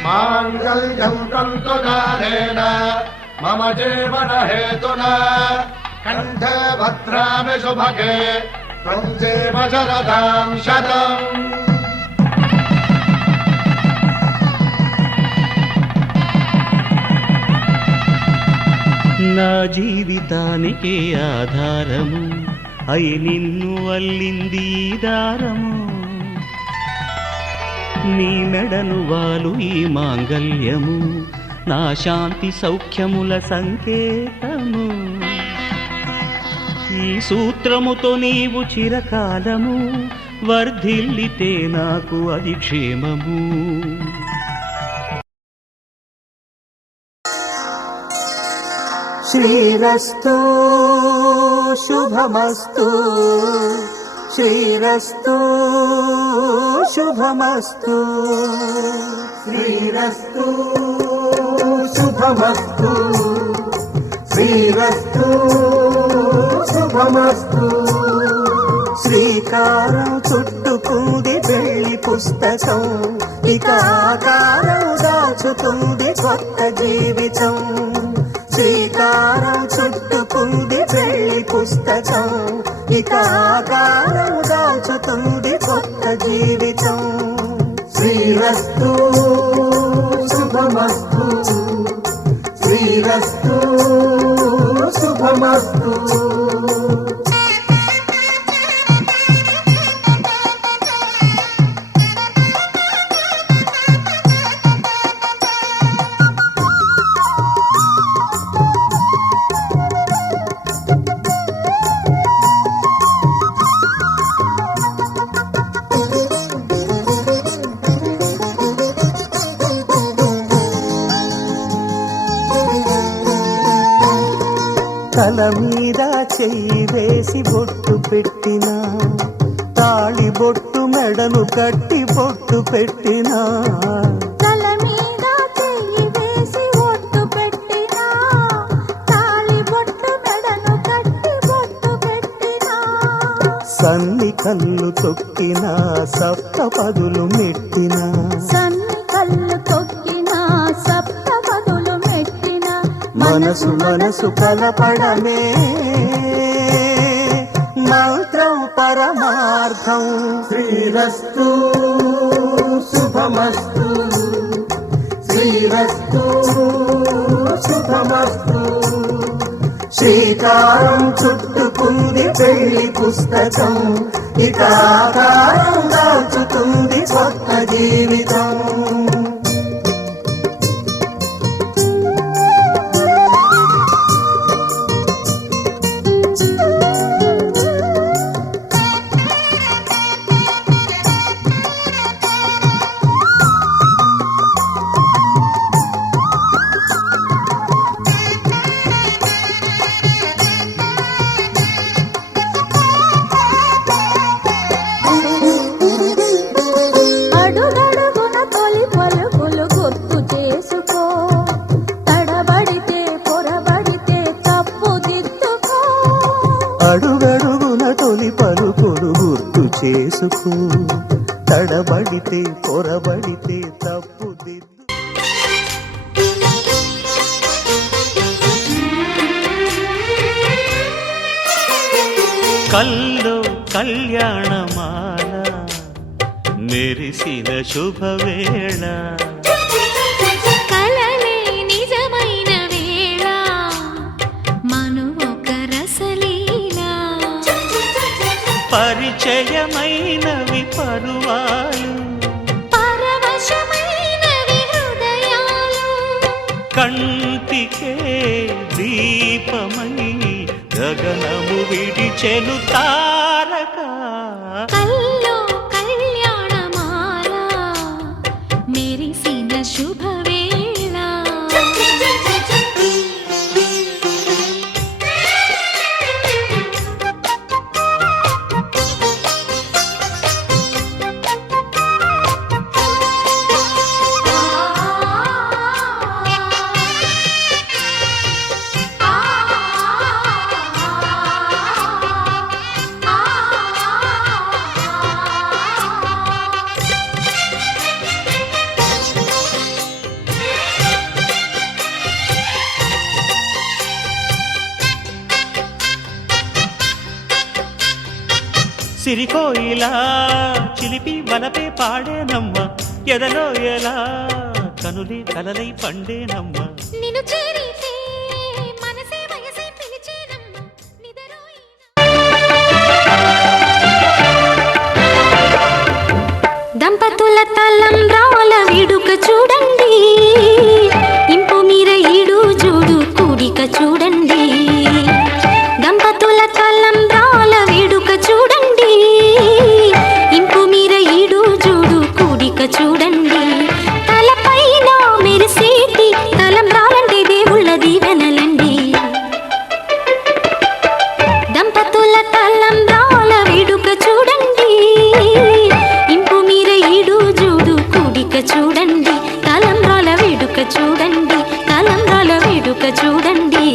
మాంగళ్యం తంతునానేన మమ జీవన హేతునా కంఠే భద్రామి శుభగే త్వం జీవ శరదాం శతం. నా జీవితానికి ఆధారము అయి నిన్ను అల్లింది ఈ దారము. నీ మెడను వాలు ఈ మాంగల్యము నా శాంతి సౌఖ్యముల సంకేతము. ఈ సూత్రముతో నీవు చిరకాలము వర్ధిల్లితే నాకు అది క్షేమము. శ్రీరస్తు శుభమస్తు శ్రీరస్తు శుభమస్తు శ్రీరస్తు శుభమస్తు శ్రీరస్తు శుభమస్తు. శ్రీకారం చుట్టుకుంది పెళ్లి పుస్తకం ఇక ఆకారం దాచుతుంది కొత్త జీవితం. శ్రీకారం చుట్టుకుంది పెళ్లి పుస్తకం ఇక ఆకారం దాచుతుంది కొత్త జీవితం. శ్రీరస్తు శుభమస్తు శ్రీరస్తు శుభమస్తు. తల మీద చెయ్యి వేసి బొట్టు పెట్టిన తాళి బొట్టు మెడను కట్టి బొట్టు పెట్టిన తల మీద చెయ్యి వేసి ఒట్టు పెట్టినా తాళి బొట్టు మెడను కట్టి బొట్టు పెట్టినా సన్ని కళ్ళు తొక్కిన సప్త పదులు మెట్టిన సన్ని కళ్ళు తొక్కినా సప్త పదులు మెట్టినా మనసు మనసు కలపడమే మంత్రం పరమార్థం. శ్రీరస్తు శుభమస్తు శ్రీరస్తు శుభమస్తు. శ్రీకారం చుట్టుకుంది పెళ్లి పుస్తకం ఇక ఆకారం దాచుతుంది కొత్త జీవితం. అడుగడుగున తొలి పలుకులు గుర్తు చేసుకో తడబడితే పొరబడితే తప్పు దిద్దుకో. అడుగడుగున తొలి పలుకులు గుర్తు చేసుకో తడబడితే పొరబడితే తప్పు దిద్దు. కల్లో కళ్యాణమాల మెరిసిన శుభవేళ కలలే నిజమైన వేళ మనువొక రసలీలా పరిచయమైనవి పరువాలు పరవశమైనవి హృదయాలు కంటికే దీపమై గగనము విడిచెను తారక కల్లో కళ్యాణమాల మెరిసిన శుభవేళ ఆ సిరికోయిలా చిలిపి వలపే పాడేనమ్మ ఎదలో ఎలా కనులే కలలై పండేనమ్మ నిన్ను చేరితే మనసే వయసే పిలిచేనమ్మ నిదరోయినా దంపతుల తలంబ్రాల వేడుక చూడండి ఇంపు మీర ఈడు జోడు కూడిక చూడండి దంపతుల తలంబ్రాల వేడుక చూడండి ఇంపు మీర ఈడు జోడు కూడిక చూడండి తలపైన మెరిసేటి తలంబ్రాలంటే దేవుళ్ళ దీవెనలండి దంపతుల తలంబ్రాల వేడుక చూడండి ఇంపు మీర ఈడు జోడు కూడిక చూడండి తలంబ్రాల వేడుక చూడండి తలంబ్రాల వేడుక చూడండి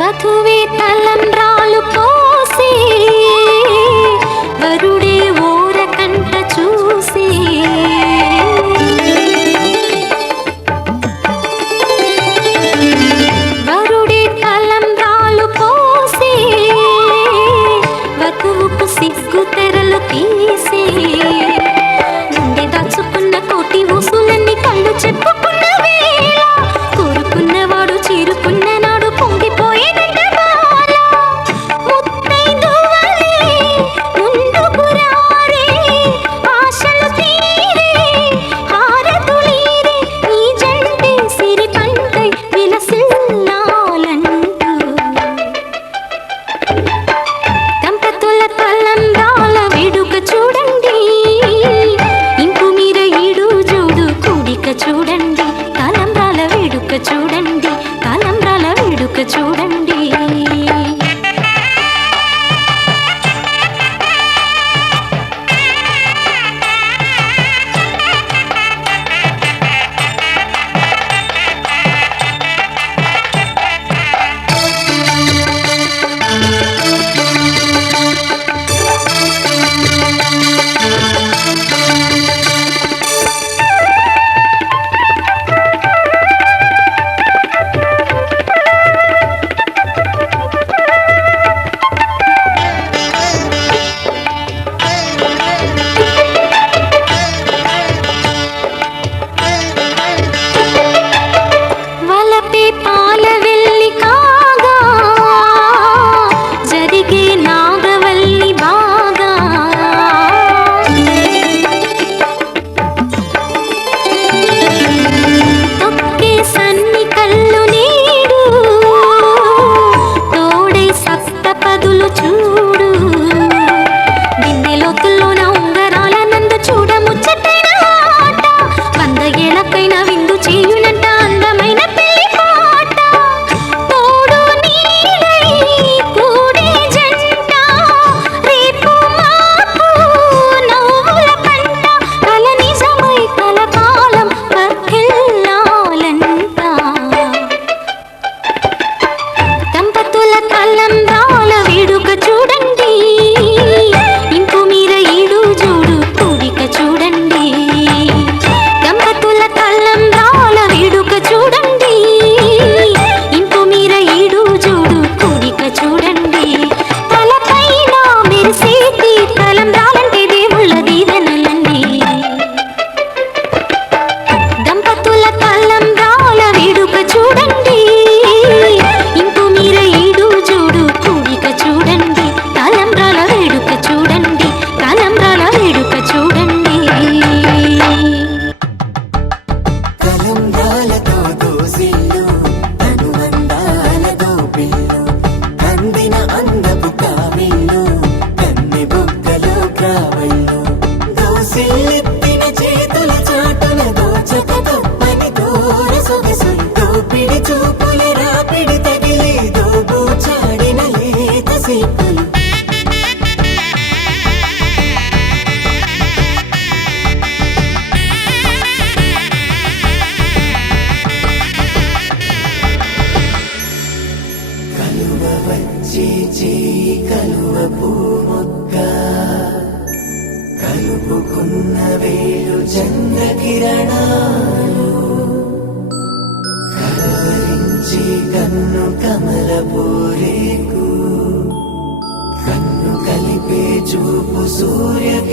వధువే తలంబ్రాలు పోసి వరుడే ఓరకంట చూసి వరుడే తలంబ్రాలు పోసి వధువుకు సిగ్గు తెరలు తీసి నుండి దాచుకున్న కోటి ఊసులన్నీ కళ్ళు చెప్పుకున్న వేళ కోరుకున్నవాడు చేరుకున్న నాడు పొంగిపోయేనంట బాల ముత్తైదువలే ముందుకు రారే ఆశలు తీరే హారతులీరే నీ జంటే సిరి పంటై విలసిల్లాలంటూ దంపతుల తలంబ్రాల వేడుక చూడండి ఇంపు మీర ఈడు జోడు కూడిక చూడండి తలంబ్రాల వేడుక చూడండి తలంబ్రాల వేడుక చూడండి సొగసులు దోపిడి చూపుల రాపిడి తగిలి దోబూచాడిన లేత సీపులు కలువ వచ్చి చేయి కలువ పూమొక్క కలుపుకున్న వేలు చంద్రకిరణాలు కలవరించి కన్ను కమల పూరేకు కన్ను కలిపే చూపు సూర్యకిరణాలు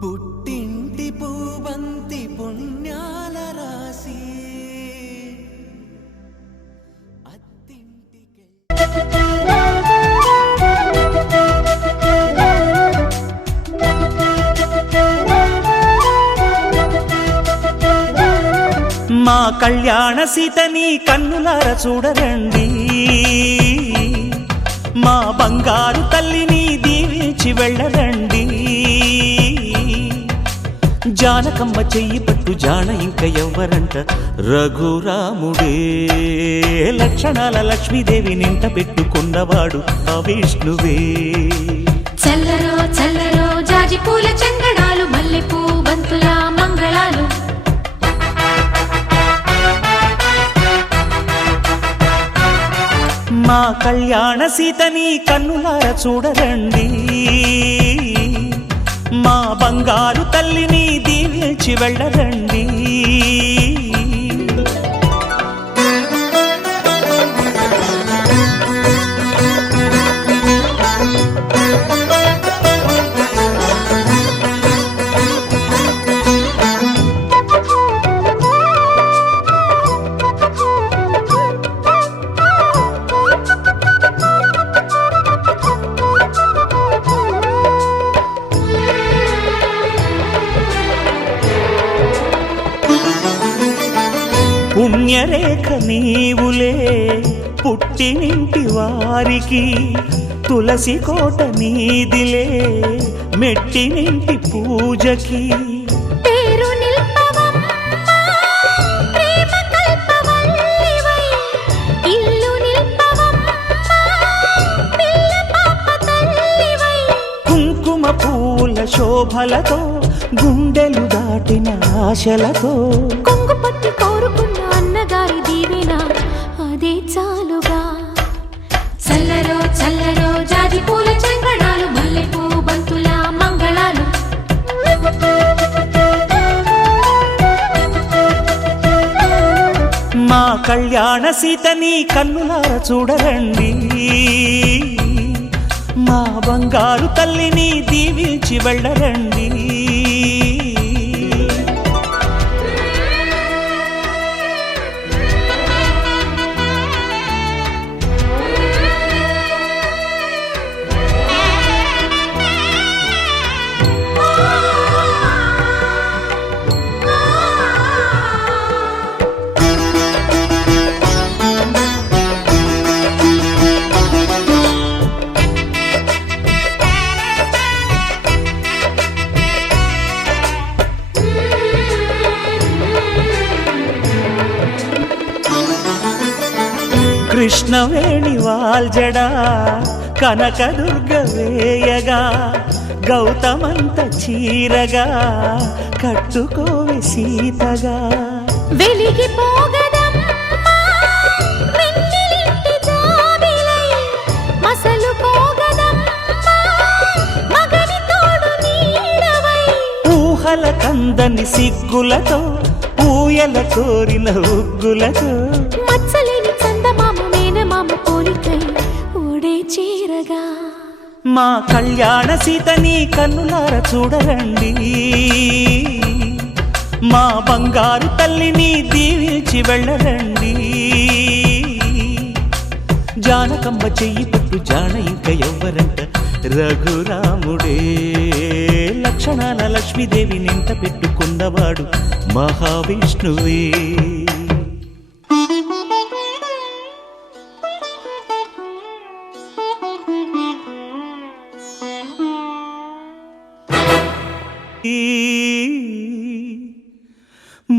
పుట్టింటి పూబంతి పుణ్యాల రాశి అత్తింటికి మా కళ్యాణ సీతని కన్నులార చూడరండి మా బంగారు తల్లిని దీవించి వెళ్ళరండి జానకమ్మ చెయ్యి పట్టు జాన ఇంక ఎవ్వరంట రఘురాముడే లక్షణాల లక్ష్మీదేవి నింట పెట్టుకున్నవాడు ఆ విష్ణువే చల్లరో చల్లరో జాజి పూల చందనాలు మల్లెపూ బంతుల మంగళాలు మా కళ్యాణ సీతని కన్నులార చూడరండి మా బంగారు తల్లిని దీవించి వెళ్ళరండి పుణ్యరేఖ నీవులే పుట్టినింటి వారికి తులసి కోట నీదిలే మెట్టినింటి పూజకి పేరు నిల్పవమ్మా ప్రేమ కల్పవల్లివై ఇల్లు నిల్పవమ్మా పిల్ల పాప తల్లివై కుంకుమ పూల శోభలతో గుండెలు దాటిన ఆశలతో కొంగు పట్టి కోరుకున్న అన్నగారి దీవెన అదే చాలుగా చల్లరో చల్లరో జాజి పూల చందనాలు మల్లెపూ బంతుల మంగళాలు మా కళ్యాణ సీతని కన్నులార చూడరండి మా బంగారు తల్లిని దీవించి వెళ్ళరండి కృష్ణవేణి వాల్జడా కనకదుర్గ వేయగా గౌతమంత చీరగా కట్టుకోవి సీతగా వెలిగిపోగదమ్మా వెన్నెలింటి జాబిలై మసలుకోగదమ్మా మగని తోడు నీడవై ఊహల కందని సిగ్గులతో ఊయల కోరిన ఉగ్గులతో మచ్చలేని చందమామ మేనమామ కోరికై ఓడే చేరగా మా కళ్యాణ సీతని కన్నులార చూడరండి, మా బంగారు తల్లిని దీవించి వెళ్ళరండి. జానకమ్మ చెయ్యి పట్టు జాన ఇంక ఎవ్వరంట, రఘురాముడే. లక్షణాల లక్ష్మీదేవి నింట పెట్టుకున్నవాడు మహావిష్ణువే.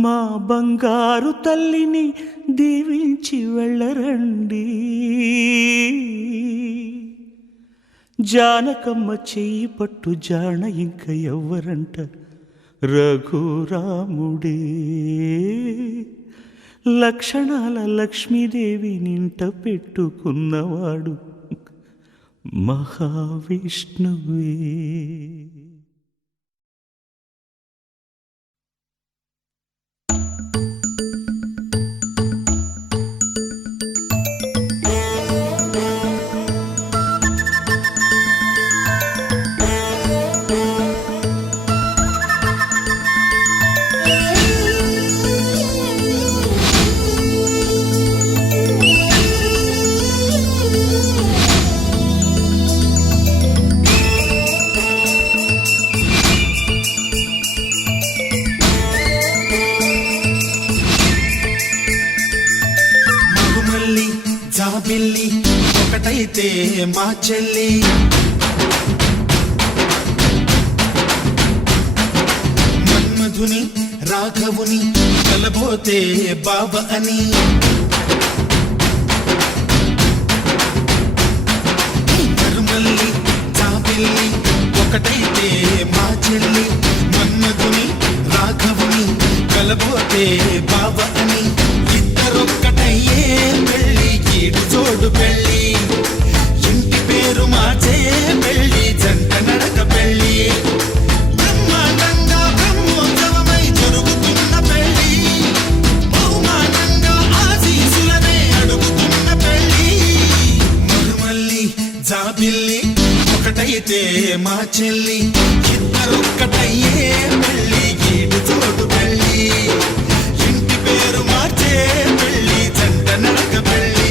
మా బంగారు తల్లిని దీవించి వెళ్ళరండి, జానకమ్మ చెయ్యి పట్టు జాన ఇంక ఎవ్వరంట, రఘురాముడే. లక్షణాల లక్ష్మీదేవి నింట పెట్టుకున్నవాడు మహావిష్ణువే. జాబిల్లి ఒకటైతే మా చెల్లి, మన్మధుని రాఘవుని కలబోతే బావ అని. మరుమల్లి జాబిల్లి ఒకటైతే మా చెల్లి, మన్మధుని రాఘవుని కలబోతే బావ అని. ఇద్దరొక్కటయ్యే పెళ్ళి ఈడు జోడు పెళ్ళి, ఇంటి పేరు మార్చే పెళ్ళి జంట నడక పెళ్ళి. బ్రహ్మాండంగా బ్రహ్మోత్సవమై జరుగుతున్న పెళ్ళి, బహుమానంగా ఆశీసులనే అడుగుతున్న పెళ్ళి. మరుమల్లి జాబిల్లి ఒకటైతే మా చెల్లి, ఇద్దరొక్కటయ్యే పెళ్ళి ఈడు జోడు పెళ్ళి, ఇంటి పేరు మార్చే పెళ్ళి జంట నడక పెళ్ళి.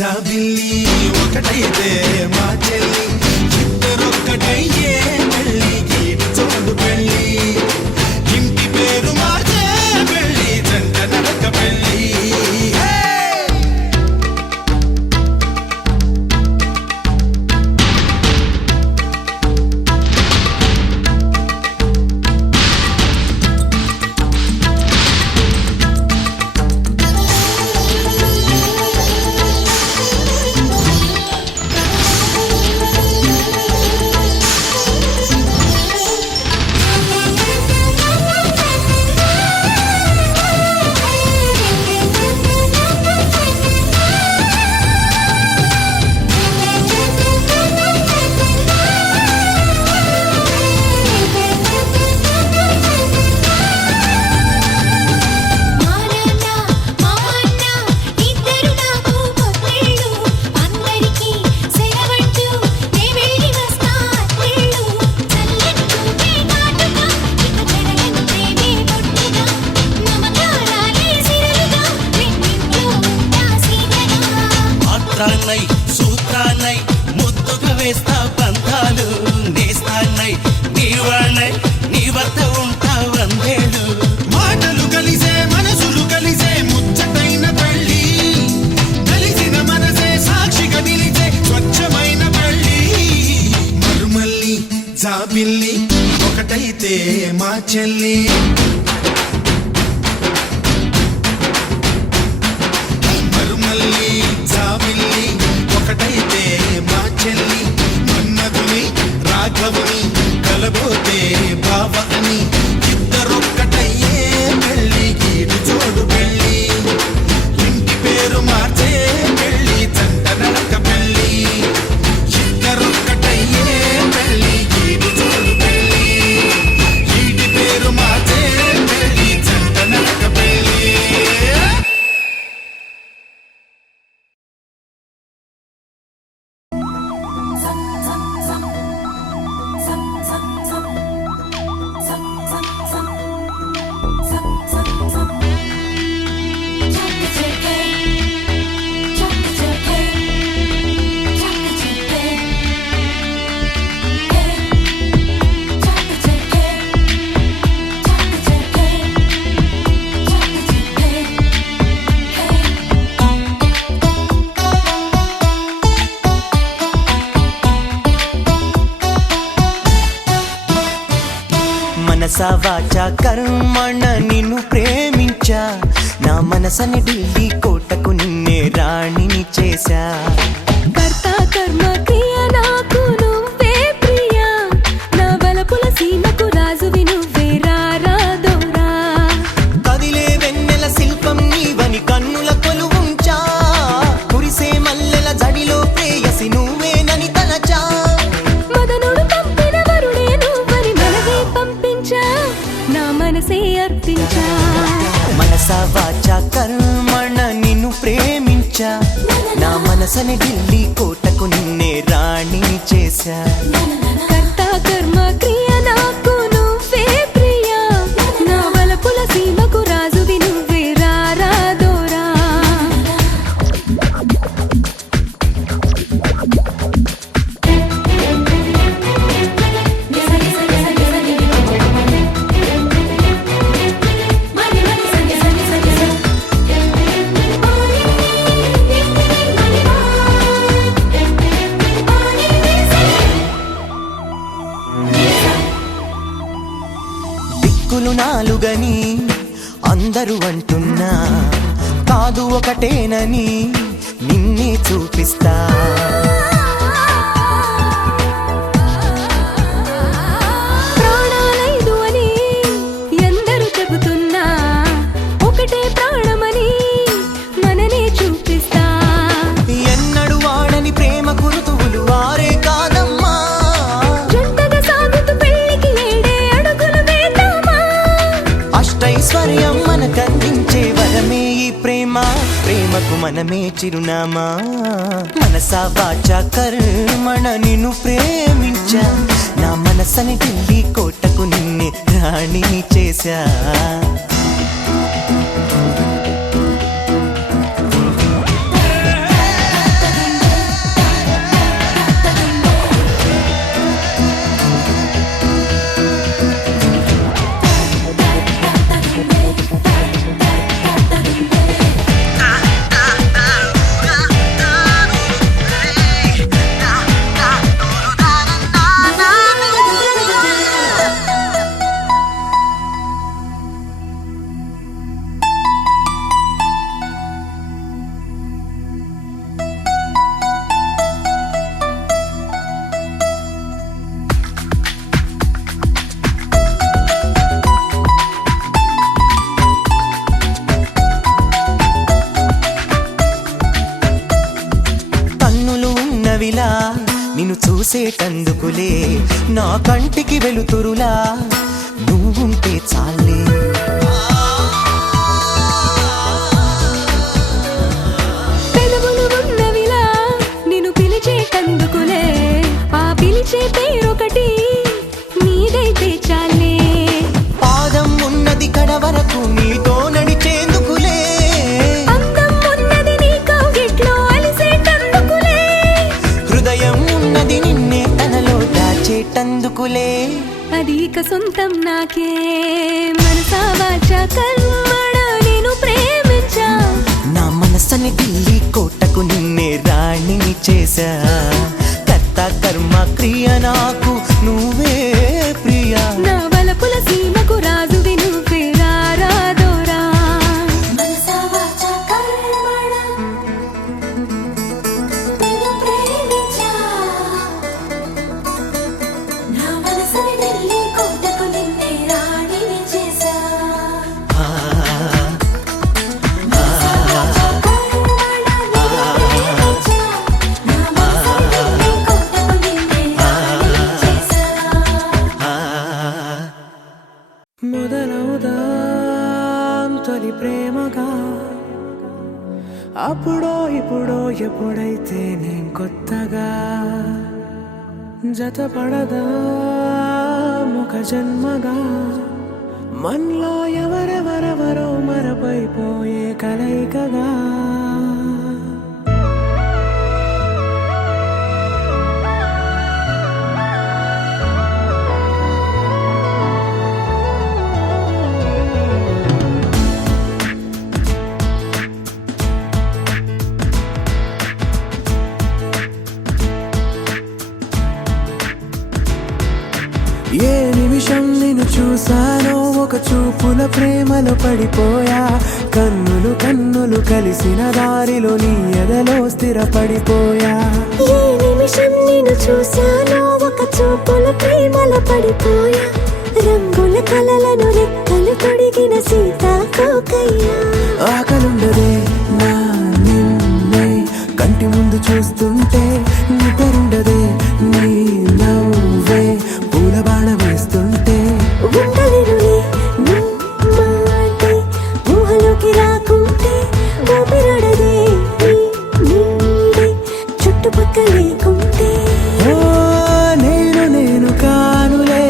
జాబిల్లి ఒకటైతే మా చెల్లి, ఇద్దరొక్కటయ్యే పెళ్ళి ఈడు జోడు పెళ్ళి, ఇంటి పేరు మార్చే పెళ్ళి జంట నడక పెళ్ళి. వస్తానై సూత్రానై ముద్దుగా వేస్తా బంధాలు నేస్తానై నీవాణై నీ వద్ద ఉంటా వందేళ్ళు మాటలు కలిసే మనసులు కలిసే ముచ్చటైన పెళ్ళి కలిసిన మనసే సాక్షిగా నిలిచే స్వచ్ఛమైన పెళ్ళి మరుమల్లి జాబిల్లి ఒకటైతే మా చెల్లి మరుమల్లి జాబిల్లి ఒకటైతే మా చెల్లి మన్నదుని రాఘవుని కలబోతే బావ అని ఇద్దరొక్కటయ్యే పెళ్ళి గీడు చోడు పెళ్ళి ఇంటి పేరు మార్చే పెళ్ళి జంట నడక పెళ్ళి ఇద్దరొక్కటయ్యే పెళ్ళి గీడు చోడు పెళ్ళి ఇంటి పేరు మార్చే పెళ్ళి జంట నడక పెళ్ళి మనసా వాచా కర్మణ నిన్ను ప్రేమించా నా మనసని ఢిల్లీ కోటకు నిన్నే రాణిని చేశా కర్త కర్మ క్రియ నాకు నువ్వే ప్రియా నా బలపుల సీమకు రాజువి నువ్వే రారాదోరా కదిలే వెన్నెల శిల్పం నీవని కన్నుల కొలువుంచా కురిసే మల్లెల జడిలో ప్రేయసి నువ్వేనని తలచా మదనుడు పంపిన వరుడే నువ్వని మనవే పంపించా నా మనసే అర్పించా మనసా వాచా కర్మణ నిన్ను ప్రేమించా నా మనసని ఢిల్లీ కోటకు నిన్నే రాణిని చేశా కర్త కర్మ క్రియ నాకు నువ్వే ప్రియా నా బలపుల సీమకు రాజువి నువ్వే రారాదోరా దిక్కులు నాలుగని అందరూ అంటున్నా కాదు ఒకటేనని నిన్నే చూపిస్తా ప్రాణాలైదు అని ఎందరూ చెబుతున్నా ఒకటే ప్రాణమని మననే చూపిస్తా ఎన్నడు వాడని ప్రేమ గురుతువులు వారే కాదమ్మా జంటగా సాగుతూ పెళ్ళికి ఏడే అడుగులు వేద్దామా అష్టైశ్వర్యం మనకందించే వరమే ఈ ప్రేమ ప్రేమకు మనమే చిరునామా మనసా వాచా కర్మణ నిన్ను ప్రేమించా నా మనసని ఢిల్లీ కోటకు నిన్నే రాణిని చేశా ఉన్నవిలా నిన్ను చూసేటందుకులే నా కంటికి వెలుతురులా నువ్వుంటే చాలే పెదవులు ఉన్నవిలా నిన్ను పిలిచేటందుకులే ఆ పిలిచే పేరొకటి నీదైతే చాలే పాదం ఉన్నది కడ వరకు నీతో నడిచేందుకులే అందం ఉన్నది నీ కౌగిట్లో అలిసేటందుకులే ఎందుకులే అది ఇక సొంతం నాకే మనసా వాచా కర్మణ నేను ప్రేమించా నా మనసని ఢిల్లీ కోటకు నిన్నే రాణిని చేశా కర్త కర్మ క్రియ నాకు నువ్వే ప్రియా నా వలపుల సీమకు రాజువి నువ్వే రారాదోరా మనసా వాచా కర్మణ నేను ప్రేమించా నా మనసుని ఢిల్లీ కోటకు నిన్నే రాణిని చేశా మనసా వాచా కర్మణ నేను ప్రేమించా నా మనసుని ఢిల్లీ కోటకు నిన్నే రాణిని చేశా మొదలవుదాం తొలి ప్రేమగా అప్పుడో ఇప్పుడో ఎప్పుడైతే నేను కొత్తగా జతపడదా ముఖ జన్మగా మనలో ఎవరెవరెవరో మరపైపోయే కలయికగా ఏ నిమిషం నిన్ను చూసానో ఒక చూపుల ప్రేమలో పడిపోయా కన్నులు కన్నులు కలిసిన దారిలో నీ ఎదలో స్థిరపడిపోయా ఏ నిమిషం నేను చూశానో ఒక చూపుల ప్రేమలో పడిపోయా రంగుల కలలను రెక్కలు తొడిగిన సీతాకోకయ్యా ఆకలుండదే నా నిన్నే కంటి ముందు చూస్తుంటే నిద్రుండదే నీ నవ్వే పూల బాణ వేస్తుంటే ఉండలేనులే నీ మాటే ఊహలోకి రాకుంటే ఊపిరాడదే నీ నీడే చుట్టుపక్కల లేకుంటే ఓ నేను కానులే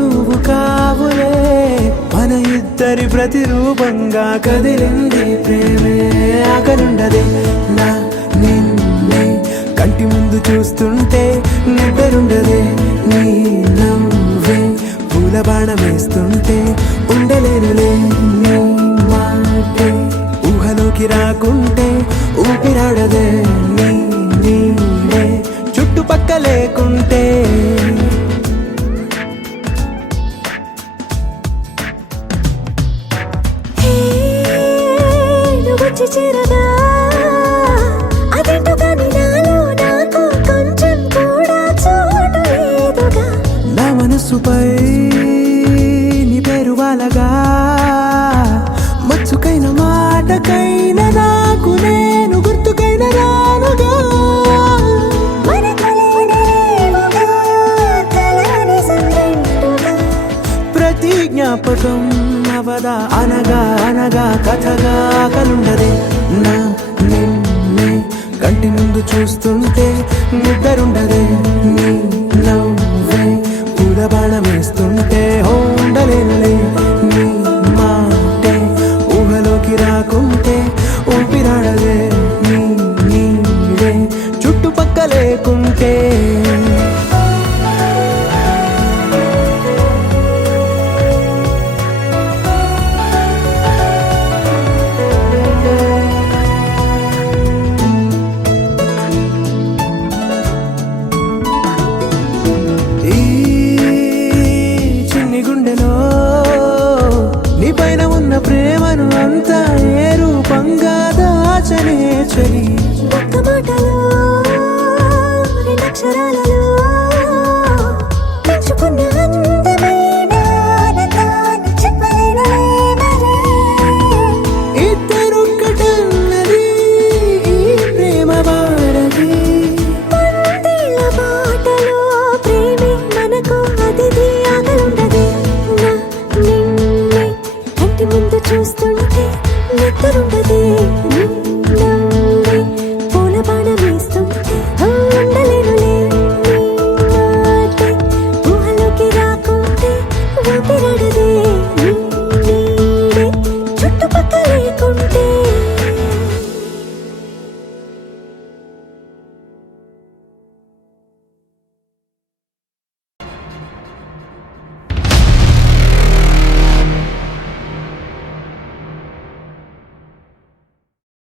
నువ్వు కావులే మన ఇద్దరి ప్రతిరూపంగా కదిలింది ప్రేమే ఆకలుండదే నా నిన్నే కంటి ముందు చూస్తుంటే నిద్రుండదే నీ నవ్వే పూల బాణం వేస్తుంటే ఉండలేనులే నీ మాటే ఊహలోకి రాకుంటే ఊపిరాడదే నీ నీడే చుట్టుపక్క లేకుంటే హే నువ్వు వచ్చి చేరగా అదేంటో కానీ నాలో నాకు కొంచెం కూడా చోటు లేదుగా నా మనసుపై నీ పేరు వాలగా మచ్చుకైన మాటకైన నాకు నేను గుర్తుకైన రానుగా మనకులేనేమోగా కలని సంరెండుగా ప్రతి జ్ఞాపకం అవదా అనగా అనగా కథగా కలుండదే నా నిన్నే కంటి ముందు చూస్తుంటే నిద్ర